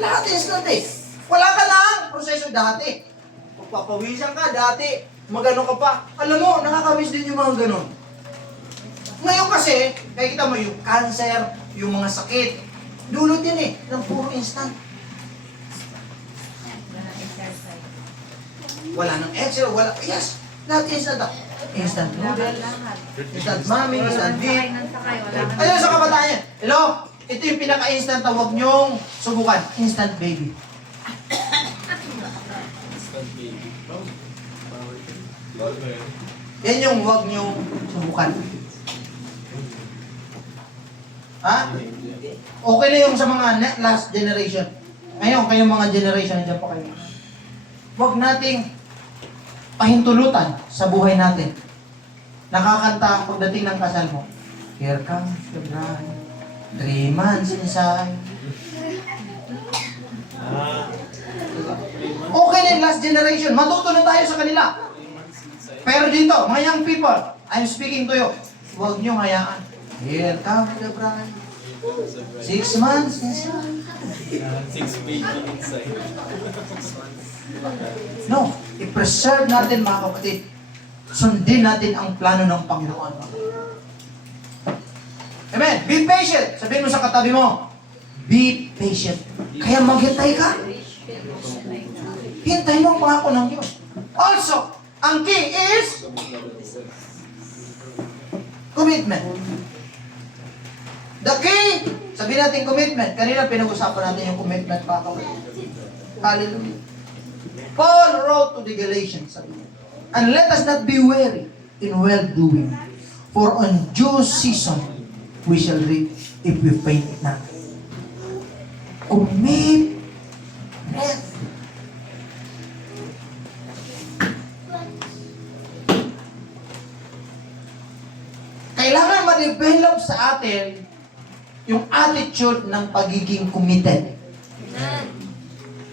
Lahat instant eh. Wala ka lang proseso dati. Pagpapawisan ka dati, magano ka pa. Alam mo, nakakamiss din yung mga ganon. Ngayon kasi, kaya kita mo yung cancer, yung mga sakit, dulot din eh, ng puro instant. Wala nang extra, wala, yes, lahat instant. Instant noodle, instant mami, instant beef. Ayun sa kabataan yan. Hello? Ito yung pinaka-instant na huwag nyong subukan. Instant baby. Yan yung huwag nyong subukan. Ha? Okay na yung sa mga last generation. Ngayon, kayong mga generation, dyan pa kayo. Huwag nating pahintulutan sa buhay natin. Nakakanta pagdating ng kasal mo. Here comes the bride, 3 months inside. Okay na yung last generation. Matuto na tayo sa kanila. Pero dito, mga young people, I'm speaking to you. Huwag niyong hayaan. Here comes the bride. 6 months inside. 6 baby inside. No, i-preserve natin mga kapatid. Sundin natin ang plano ng Panginoon. Amen. Be patient. Sabihin mo sa katabi mo, be patient. Kaya maghintay ka. Hintay mo ang pangako ng Diyos. Also, ang key is commitment. The key, sabihin natin commitment. Kanina pinag-usapan natin yung commitment mga kapatid. Hallelujah. Paul wrote to the Galatians, sabi niya, and let us not be weary in well-doing, for on due season we shall reap if we faint not. Commit. Kailangan ma-develop sa atin yung attitude ng pagiging committed. Amen.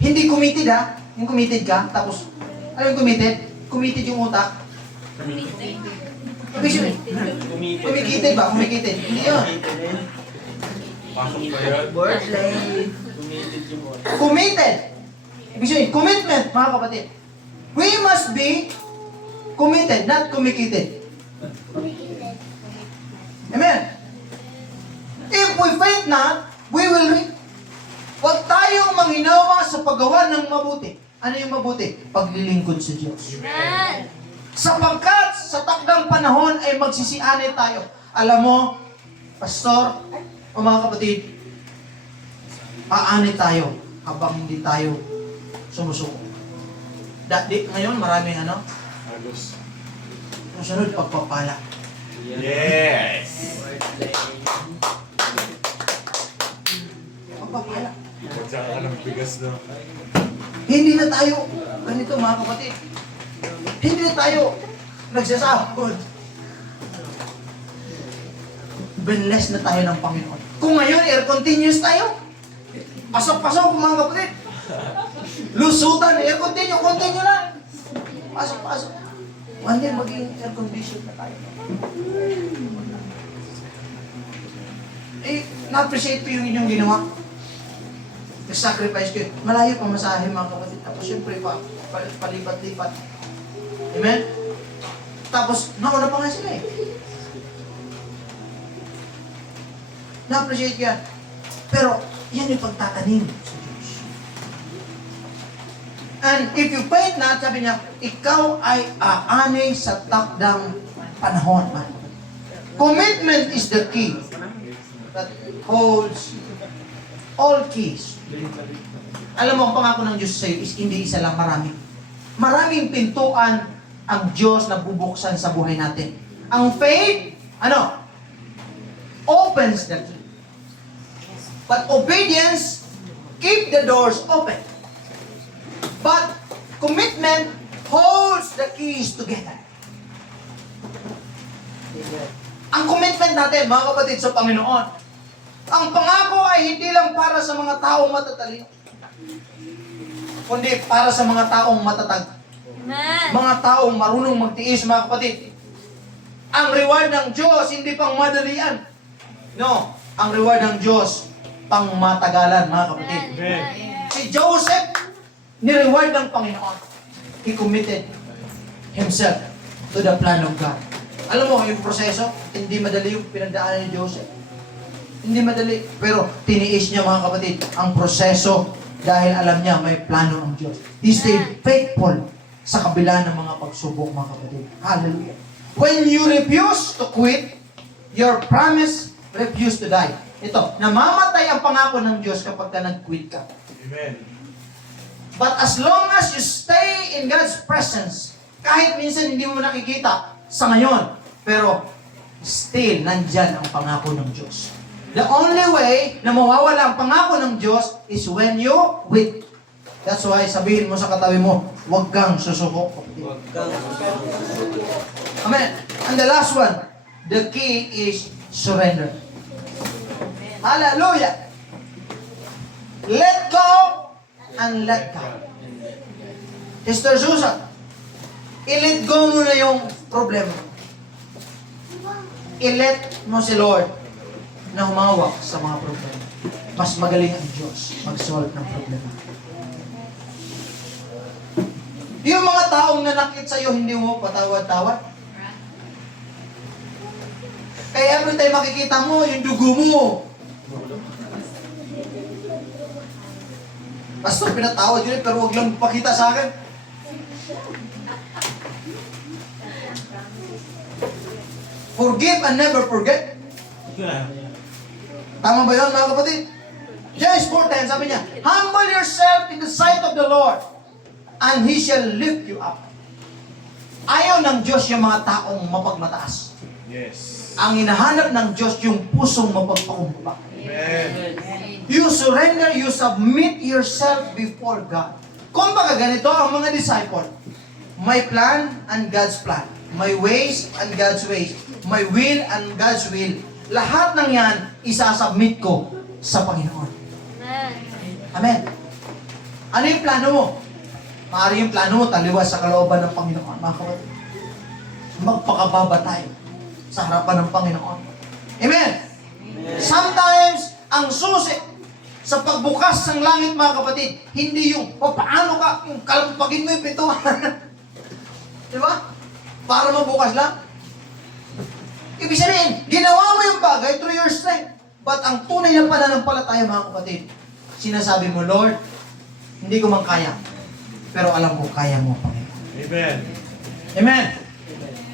Hindi committed ha. Yung committed ka, tapos, ano yung committed? Committed yung utak. Ibig sabihin, kumikitid ba? Kumikitid. Hindi yun. Pasok ba yun? Birthday. Committed. Ibig sabihin, commitment, mga kapatid. We must be committed, not kumikitid. Amen. If we faint not, we will reap. Huwag tayong manghinawa sa paggawa ng mabuti. Ano yung mabuti? Paglilingkod sa Diyos. Amen. Sapagkat sa takdang panahon ay magsisianay tayo. Alam mo, pastor, o mga kapatid, aanay tayo habang hindi tayo sumusuko. Ngayon, maraming ano? Agos. Susunod, pagpapala. Yes! Pagpapala. Magsaka ka ng bigas na. Hindi na tayo, ganito mga kapatid, hindi na tayo nagsasahod. Blessed na tayo ng Panginoon. Kung ngayon, air continuous tayo, pasok-pasok mga kapatid. Lusutan, air continue lang. Pasok-pasok. One day, maging air condition na tayo. Na-appreciate ko yung inyong ginawa. Nag-sacrifice kayo. Malayo pa masahe mga kapatid. Tapos syempre palipat-lipat. Amen? Tapos, nauna pa nga sila eh. Na-appreciate yan. Pero, yan yung pagtatanim sa Diyos. And if you faint not, sabi niya, ikaw ay aanay sa takdang panahon. Commitment is the key that holds all keys. Alam mo, ang pangako ng Diyos sa iyo is hindi isa lang, marami. Maraming pintuan ang Diyos na bubuksan sa buhay natin. Ang faith, opens the key. But obedience, keep the doors open. But commitment holds the keys together. Ang commitment natin, mga kapatid, sa Panginoon, ang pangako ay hindi lang para sa mga taong matatalino, kundi para sa mga taong matatag. Amen. Mga taong marunong magtiis, mga kapatid. Ang reward ng Diyos, hindi pang madalian. No, ang reward ng Diyos, pang matagalan, mga kapatid. Amen. Si Joseph, ni-reward ng Panginoon. He committed himself to the plan of God. Alam mo, yung proseso, hindi madali yung pinagdaanan ni Joseph. Hindi madali. Pero tiniis niya, mga kapatid, ang proseso dahil alam niya may plano ang Diyos. He stayed faithful sa kabila ng mga pagsubok, mga kapatid. Hallelujah. When you refuse to quit, your promise refuse to die. Ito, namamatay ang pangako ng Diyos kapag ka nag-quit ka. Amen. But as long as you stay in God's presence, kahit minsan hindi mo nakikita sa ngayon, pero still, nandyan ang pangako ng Diyos. The only way na mawawala ang pangako ng Diyos is when you quit. That's why sabihin mo sa katabi mo, huwag kang susuko. Huwag kang Amen. And the last one, the key is surrender. Hallelujah. Let go and let God. Sister Susan, i-let go mo na yung problema. I-let mo si Lord na humawak sa mga problema. Mas magaling ang Diyos mag-solve ng problema. Yung mga taong nanakit sa'yo, hindi mo patawad-tawad. Kaya every time makikita mo, yung dugo mo. Pastor, pinatawad yun pero huwag lang pakita sa akin. Forgive and never forget. Tama ba yun, mga kapatid? James 4:10, sabi niya, humble yourself in the sight of the Lord, and He shall lift you up. Ayaw ng Diyos yung mga taong mapagmataas. Yes. Ang hinahanap ng Diyos yung pusong mapagpakumbaba. Amen. You surrender, you submit yourself before God. Kung baga ganito ang mga disciple, my plan and God's plan. My ways and God's ways. My will and God's will. Lahat ng yan, isasubmit ko sa Panginoon. Amen. Amen. Ano yung plano mo? Maaari yung plano mo, taliwas sa kalooban ng Panginoon. Mga kapatid. Magpakababa tayo sa harapan ng Panginoon. Amen. Sometimes, ang susi sa pagbukas ng langit, mga kapatid, hindi yung, paano ka, yung kalampagin mo yung pintuan. Di ba? Para mabukas lang. Ibig sabihin, ginawa mo yung bagay through your strength. But ang tunay na pananampalataya, mga kapatid, sinasabi mo, Lord, hindi ko man kaya, pero alam ko, kaya mo, Panginoon. Amen. Amen.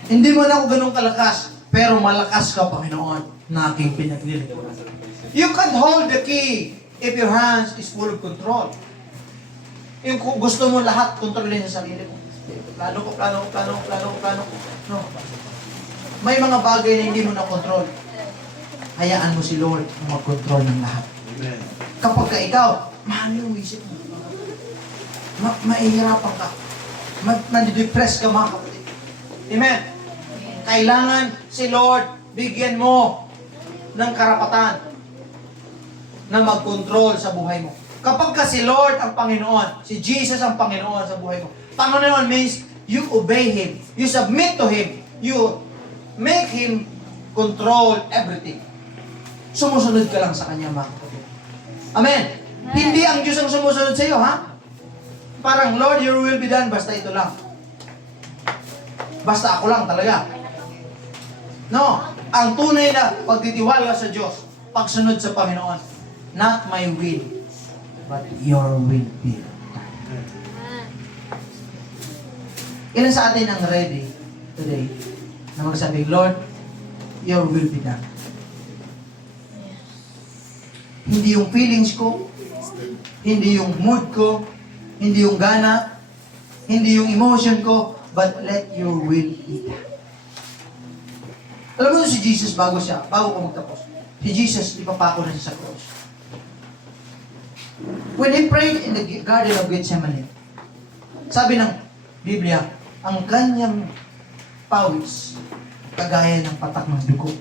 Hindi mo na ako ganun kalakas, pero malakas ka, Panginoon, na aking pinaglilingkuran. You can hold the key if your hands is full of control. Yung kung gusto mo lahat, kontrolin sa sarili mo. Plano ko. No. May mga bagay na hindi mo na control. Hayaan mo si Lord ang mag-control ng lahat. Amen. Kapag ka ikaw, mahal yung isip mo. Mahihirapan ka. Madidepress ka, mga kapatid. Amen. Kailangan si Lord bigyan mo ng karapatan na mag-control sa buhay mo. Kapag ka si Lord ang Panginoon, si Jesus ang Panginoon sa buhay mo. Panginoon means you obey Him, you submit to Him, you make Him control everything. Sumusunod ka lang sa Kanya, mga kapatid. Amen. Hindi ang Diyos ang sumusunod sa iyo, ha? Parang, Lord, your will be done, basta ito lang. Basta ako lang talaga. No. Ang tunay na pagtitiwala sa Diyos, pagsunod sa Panginoon, not my will, but your will be done. Amen. Ilan sa atin ang ready today na magsabi, Lord, your will be done. Hindi yung feelings ko, hindi yung mood ko, hindi yung gana, hindi yung emotion ko, but let your will be done. Alam mo si Jesus bago ko magtapos. Si Jesus, ipapako na siya sa cross. When He prayed in the Garden of Gethsemane, sabi ng Biblia, ang kanyang pawis, kagaya ng patak ng dugo.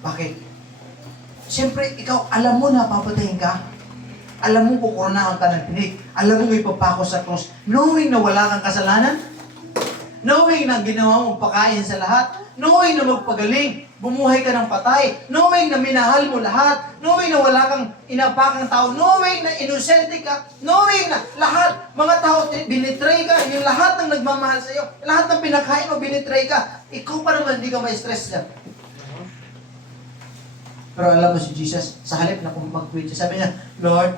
Bakit? Siyempre, ikaw, alam mo na papatayin ka. Alam mo kukurunahan ka ng tinik. Alam mo ipapako sa cross. Knowing na wala kang kasalanan. Knowing na ginawa mong pakain sa lahat. Knowing na magpagaling. Bumuhay ka ng patay. Knowing na minahal mo lahat. Knowing na wala kang inapakang tao. Knowing na inosente ka. Knowing na lahat, mga tao, binitray ka. Yung lahat ng nagmamahal sa iyo. Lahat ng pinakain mo, binitray ka. Ikaw pa naman, hindi ka ma-stress dyan. Pero alam mo si Jesus, sa halip na kung mag-quit siya, sabi niya, Lord,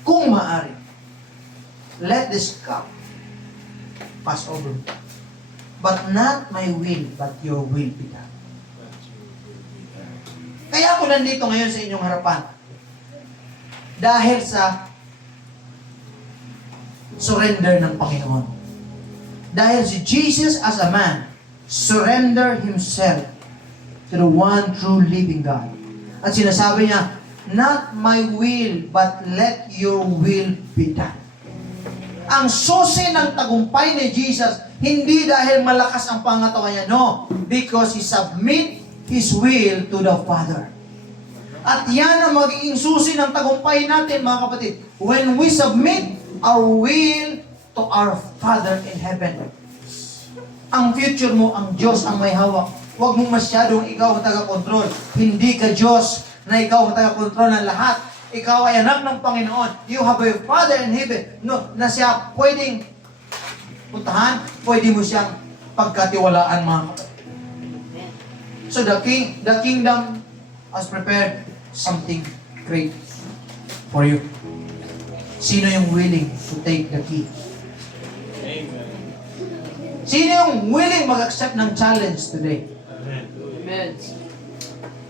kung maaari, let this cup pass over me. But not my will, but your will be done. Kaya ako nandito ngayon sa inyong harapan. Dahil sa surrender ng Panginoon. Dahil si Jesus as a man, surrender Himself to the one true living God. At sinasabi niya, not my will, but let your will be done. Ang susi ng tagumpay ni Jesus, hindi dahil malakas ang pangatawan niya, no. Because He submit His will to the Father. At yan ang magiging susi ng tagumpay natin, mga kapatid. When we submit our will to our Father in heaven. Ang future mo, ang Diyos ang may hawak. Huwag mong masyadong ikaw ang taga-control. Hindi ka Diyos na ikaw ang taga-control ng lahat. Ikaw ay anak ng Panginoon. You have a Father in heaven, no, na siya pwedeng puntahan, pwede mo siyang pagkatiwalaan, mga kapatid. So the kingdom has prepared something great for you. Sino yung willing to take the key? Amen. Sino yung willing mag-accept ng challenge today? Amen. Amen.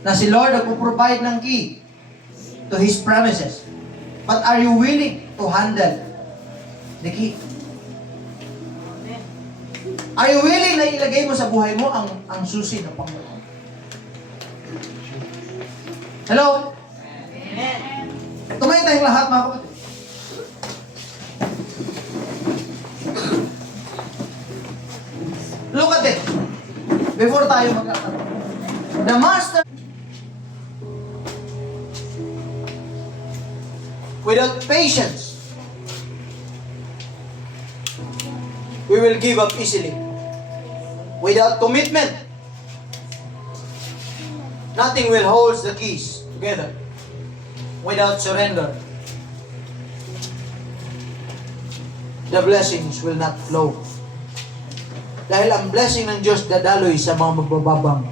na si Lord nagpo-provide ng key to His promises. But are you willing to handle the key? Are you willing na ilagay mo sa buhay mo ang susi ng Panginoon? Hello? Tumayo tayong lahat, mga kapatid. Look at it. Before tayo magkakaroon. The master, without patience, we will give up easily. Without commitment, nothing will hold the keys together. Without surrender, the blessings will not flow. Dahil ang blessing ng Diyos dadaloy sa mga magbababang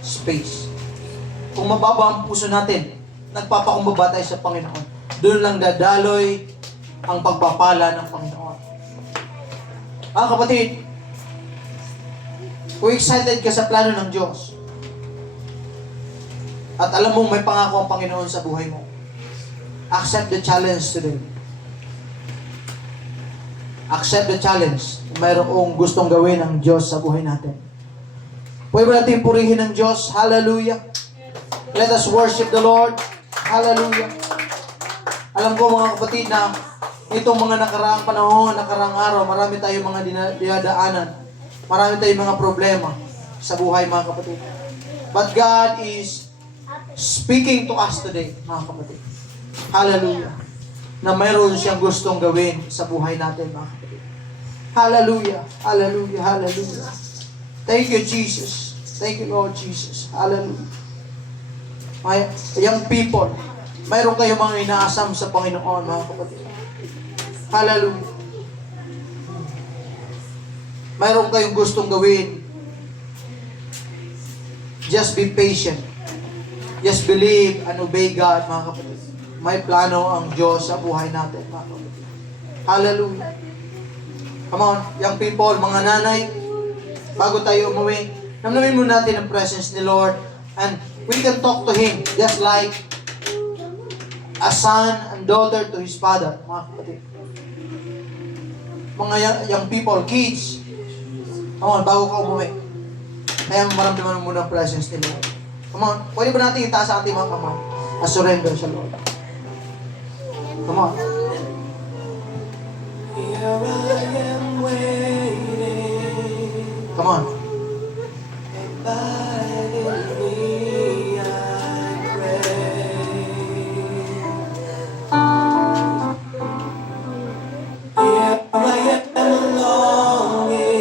space. Kung mababa ang puso natin, nagpapakumbaba tayo sa Panginoon. Doon lang dadaloy ang pagpapala ng Panginoon. Kapatid, kung excited ka sa plano ng Diyos, at alam mo may pangako ang Panginoon sa buhay mo, accept the challenge today. Accept the challenge. Mayroong gustong gawin ang Diyos sa buhay natin. Pwede ba natin purihin ng Diyos? Hallelujah. Let us worship the Lord. Hallelujah. Alam ko mga kapatid na itong mga nakaraang panahon, nakaraang araw, marami tayong mga dinadaanan. Marami tayong mga problema sa buhay mga kapatid. But God is speaking to us today, mga kapatid. Hallelujah. Na mayroon siyang gustong gawin sa buhay natin, mga kapatid. Hallelujah. Hallelujah. Hallelujah. Thank you, Jesus. Thank you, Lord Jesus. Hallelujah. My young people, mayroon kayong mga inaasam sa Panginoon, mga kapatid. Hallelujah. Mayroon kayong gustong gawin. Just be patient. Just believe and obey God, mga kapatid. May plano ang Diyos sa buhay natin, mga kapatid. Hallelujah. Come on, young people, mga nanay, bago tayo umuwi, namnamin mo natin ang presence ni Lord and we can talk to Him just like a son and daughter to his father, mga kapatid. Mga young people, kids, come on, bago ka umuwi, kaya maramdaman mo muna ang presence ni Lord. Come on, pwede ba natin itaas ang ating mga kamay? A surrender sa Lord. Come on. Here I am waiting. Come on. Abide in me, I pray. Here I am longing.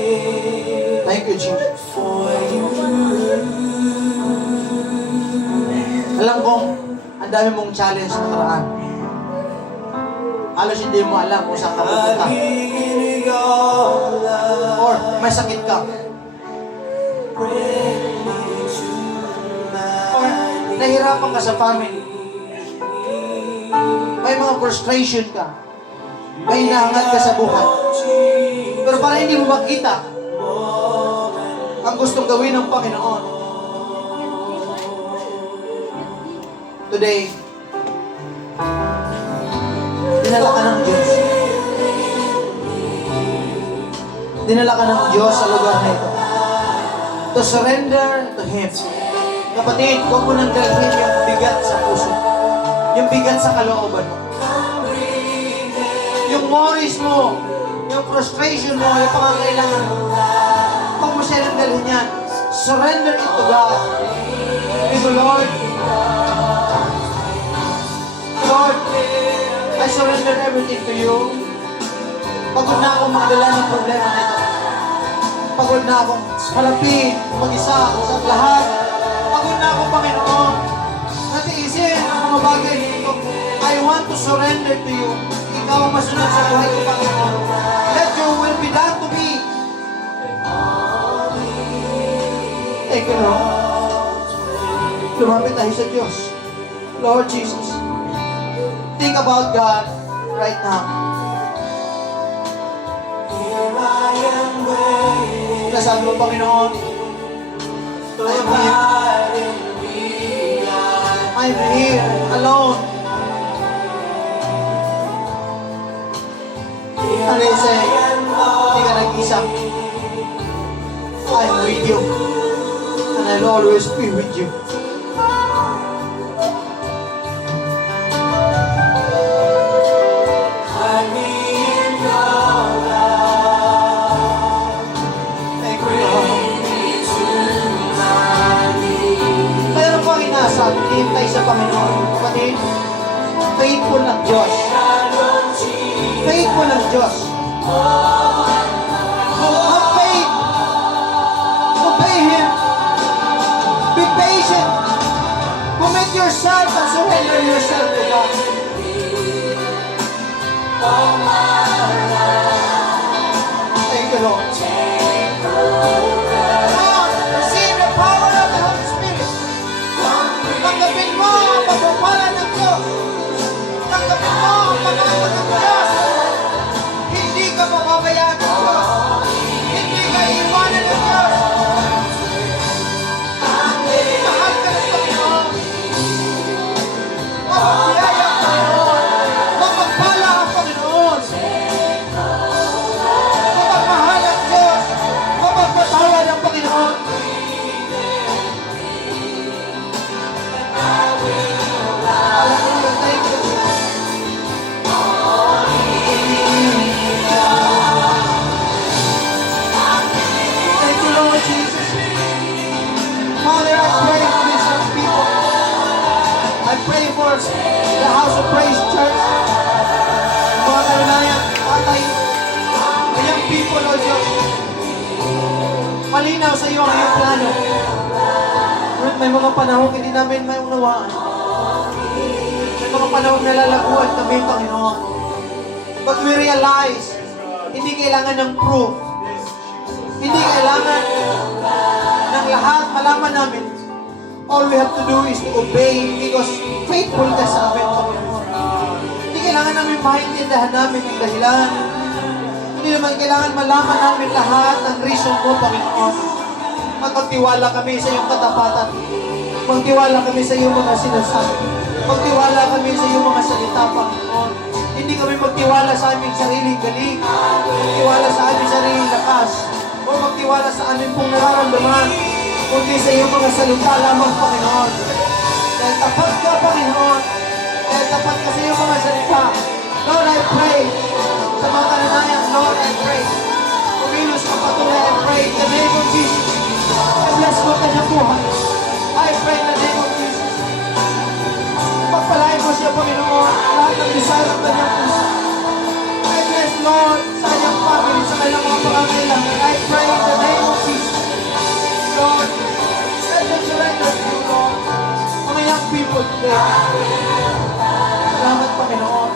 Thank you, Jesus. For you. Alam kong ang dami mong challenge na nakaraan. Halos hindi mo alam kung saan ka pupunta. Or may sakit ka. Or nahihirapan ka sa family. May mga frustration ka. May hinahangat ka sa buhay. Pero para hindi mo makita ang gustong gawin ng Panginoon. Today, dinala ka ng Diyos. Dinala ka ng Diyos sa lugar na ito. To surrender to Him. Kapatid, huwag mo nang dalhin yung bigat sa puso. Yung bigat sa kalooban mo. Yung worries mo, yung frustration mo, yung pangangailangan mo. Huwag mo siya nang dalhin yan. Surrender it to God. Say, Lord, Lord, I surrender everything to you. Pagod na akong magdala ng problema na ito. Pagod na akong malapit, mag-isa sa lahat. Pagod na akong Panginoon. Natiisin ang mga bagay nito. I want to surrender to you. Ikaw ang masunod sa buhay ko, Panginoon. Let your will be done to me. Thank you, Lord. Lumapit tayo sa Diyos. Lord Jesus, think about God right now. Here I am waiting. Nasabi mo, Panginoon, I am here. I'm here alone. And I say, hindi ka nag-isa. I'm with you. And I'll always be with you. Thank you, Lord. Mayroon pang inasal, hintay sa Panginoon. Kapatid, faithful ng Diyos. Faithful ng Diyos. Have faith. Obey Him. Be patient. Commit yourself and surrender yourself to God. Thank you, Lord. Lord, receive the power of the Holy Spirit. Tanggapin mo ang pagpapalan ng Diyos. Tanggapin mo ang pag-aabot ng Diyos. Hindi ka mababayaan ng Diyos. Hindi ka iiwanan ng Diyos. Mahal ka ng Panginoon. Mapagpiyaya ang Panginoon. Mapagpala ang Panginoon. Mapagmahal ang Diyos. Mapagpatawad ang Panginoon. Hallelujah. Thank you, Jesus. Thank you, Lord Jesus. Father, I pray for these young people. I pray for the House of Praise Church. Mga kalinayan, Tatay, the young people, Lord Diyos. Malinaw sa iyo ang iyong plano. Ngunit may mga panahon hindi namin may unawaan. May mga panahon nalalaguan kami, Panginoon. But we realize, hindi kailangan ng proof. Hindi kailangan ng lahat malaman namin. All we have to do is to obey because faithful ka sa amin, Panginoon. Hindi kailangan namin maintindihan namin ang dahilan. Hindi naman kailangan malaman namin lahat ng reason mo, Panginoon. Magtiwala kami sa iyong katapatan. Magtiwala kami sa iyong mga sinasabi. Magtiwala kami sa iyong mga salita, Panginoon. Hindi kami magtiwala sa aming sariling galing. Magtiwala sa aming sariling lakas. O magtiwala sa aming pong nararamdaman. Kundi sa iyong mga salita lamang, Panginoon. Dahil tapat ka, Panginoon. Dahil tapat ka sa iyong mga salita. Lord, I pray. Sa mga kalinayan, Lord, I pray. Kumilos ka patuloy, I pray. In the name of Jesus. I bless mo kanyang buhay. I pray in the name of Jesus. Pagpalain mo siya, Panginoon. Lahat ng desire ng kanyang puso. I bless, Lord, sa kanyang family, sa kanyang mga pangangailangan. I pray in the name of Jesus. Lord, let them surrender to you, Lord. Mga young people today. Salamat, Panginoon.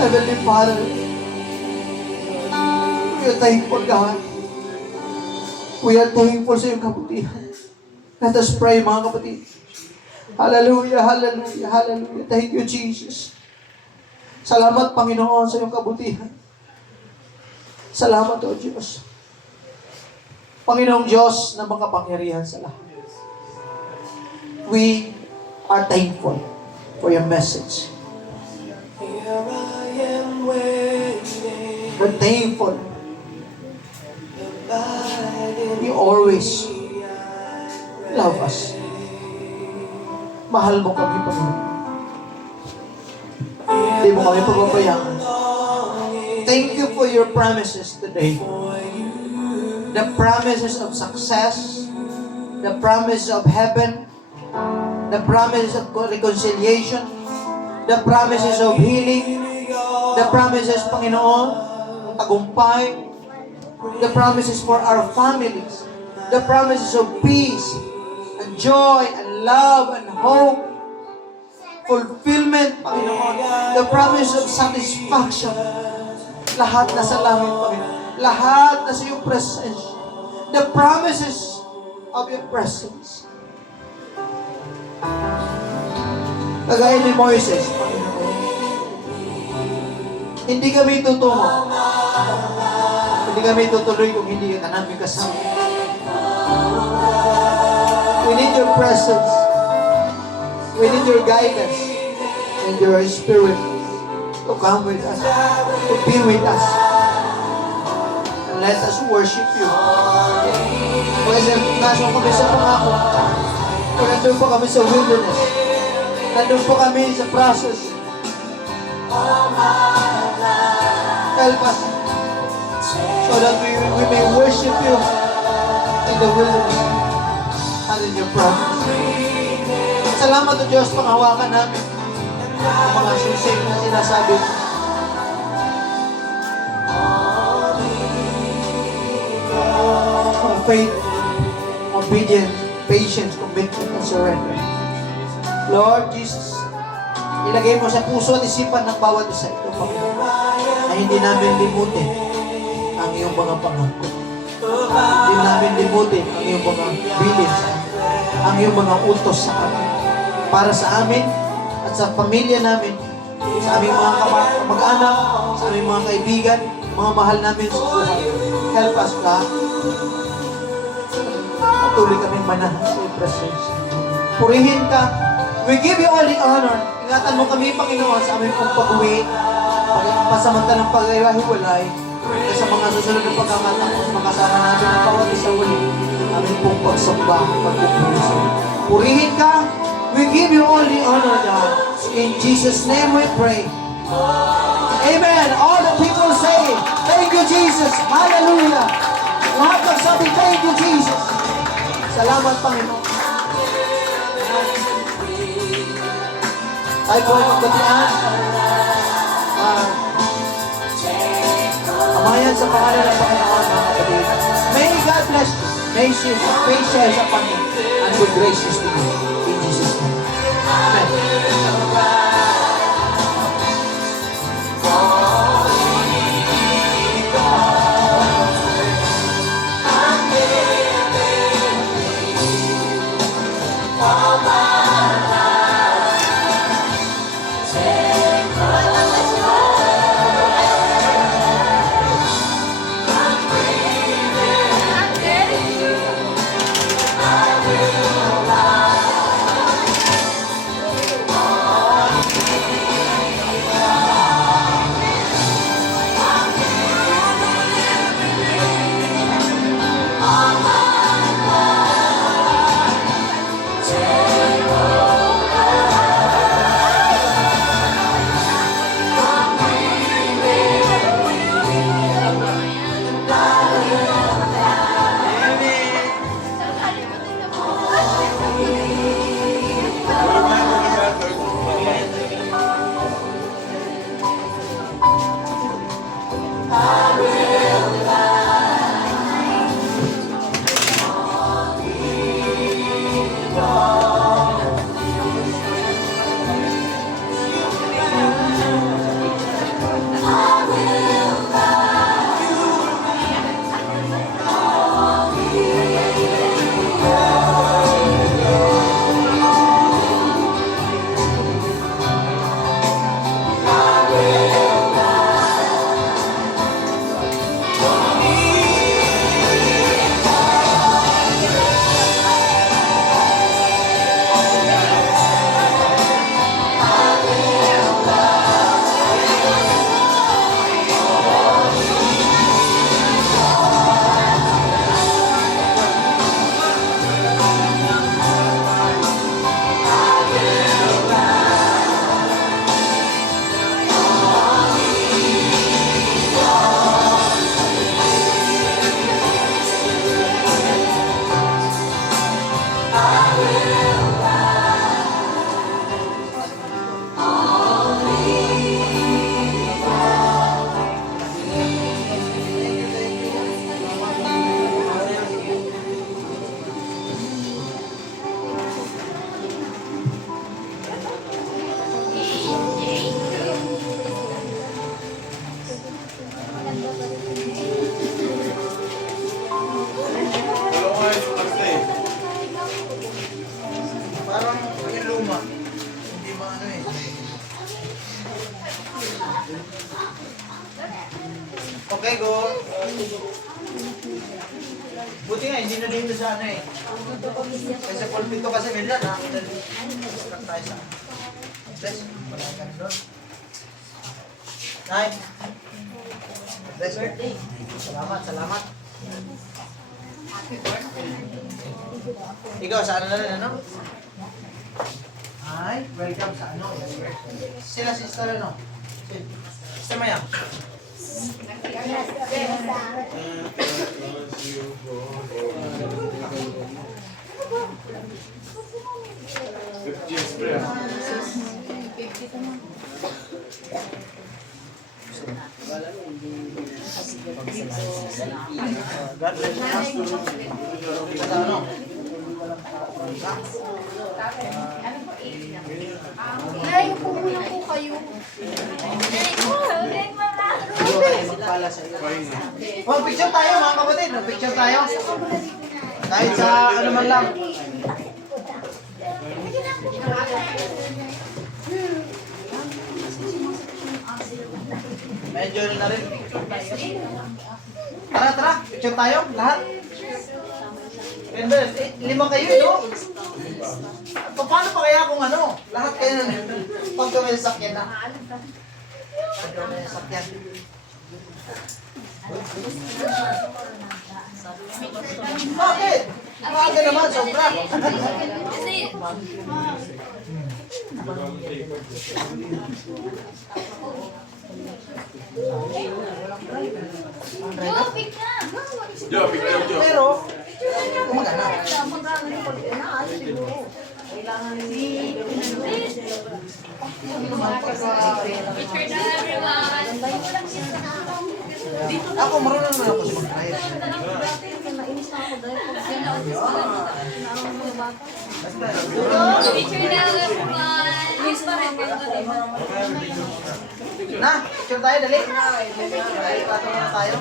Heavenly Father, we are thankful, God. We are thankful sa iyong kabutihan. Let us pray, mga kapatid. Hallelujah, hallelujah, hallelujah. Thank you, Jesus. Salamat, Panginoon, sa iyong kabutihan. Salamat, O Diyos. Panginoong Diyos na makapangyarihan sa lahat. We are thankful for your message. We're thankful. You always love us. Mahal mo kami, Panginoon. Hindi mo kami pagbabayaan. Thank you for your promises today. The promises of success, the promise of heaven, the promises of reconciliation, the promises of healing, the promises, Panginoon, tagumpay, the promises for our families, the promises of peace, and joy, and love, and hope, fulfillment, Panginoon, the promise of satisfaction. Lahat na sa langit, Panginoon. Lahat na sa iyong presence. The promises of your presence. Kagaya ni Moises, Panginoon. Hindi kami tutungo. Hindi kami tutuloy kung hindi ka namin kasama. We need your presence. We need your guidance and your spirit to come with us, to be with us. And let us worship you. Kasi nasa kami sa pangako. O nandun po kami sa wilderness. Nandun po kami sa process. Help us so that we may worship you in the wilderness and in your promise. Salamat o Diyos, panghawakan namin ang mga susig na sinasabi mo. Faith, obedience, patience, commitment, and surrender. Lord Jesus, ilagay mo sa puso at isipan ng bawat isa ito, Panginoon, na hindi namin limutin ang iyong mga pangako. Hindi namin limutin ang iyong mga bilin, ang iyong mga utos sa amin. Para sa amin at sa pamilya namin, sa aming mga kamag-anak, sa aming mga kaibigan, mga mahal namin sa buhay. Help us, God. Patuloy kaming manahan sa iyong presence. Purihin ka. We give you all the honor. Ingatan mo kami, Panginoon, sa aming pong pag-uwi, pasamantalang pag-iwahiwalay, at sa mga susunod na pagkakataon, makasama natin ang bawat isa uli, aming pong pagsamba, pagpupuso. Purihin ka. We give you all the honor, God. In Jesus' name we pray. Amen. All the people say, thank you, Jesus. Hallelujah. Lahat magsabi, thank you, Jesus. Salamat, Panginoon. Tayo po ay magbatian. Amayan sa pangalan ng Panginoon, mga kapatid. May God bless you. May share sa Panginoon. And good gracious to you. In Jesus' name. Amen. Okay, go. Buti nga, hindi na dito sa ano eh. Kasi pulpito kasi minsan ha. Lang tayo sa... Bless. Wala ka doon. Nay. Bless. Salamat, salamat. Ikaw, sa ano na rin, ano? Ay, welcome sa ano? Sila sister ano? Sister Maya. God bless you. Sa ano? Ay, upo muna po kayo. Magpala sa iyo. Oh, picture tayo mga kapatid. Picture tayo. Kahit sa ano man lang. Medyo na rin. Tara, tara. Picture tayo. Lahat. Remember, 5 kayo, no? Paano pa kaya kung ano? Lahat kayo na pag kami sakyan na. Pag kami sakyan. Bakit? Maaga naman, sobra. Kasi, Yo, pick na! Pero, kumagana. Picture na everyone! Ako, marunong naman ako sa mag-drive. Picture na everyone! Please pa rin Na, picture tayo, dali. Tayo, tayo.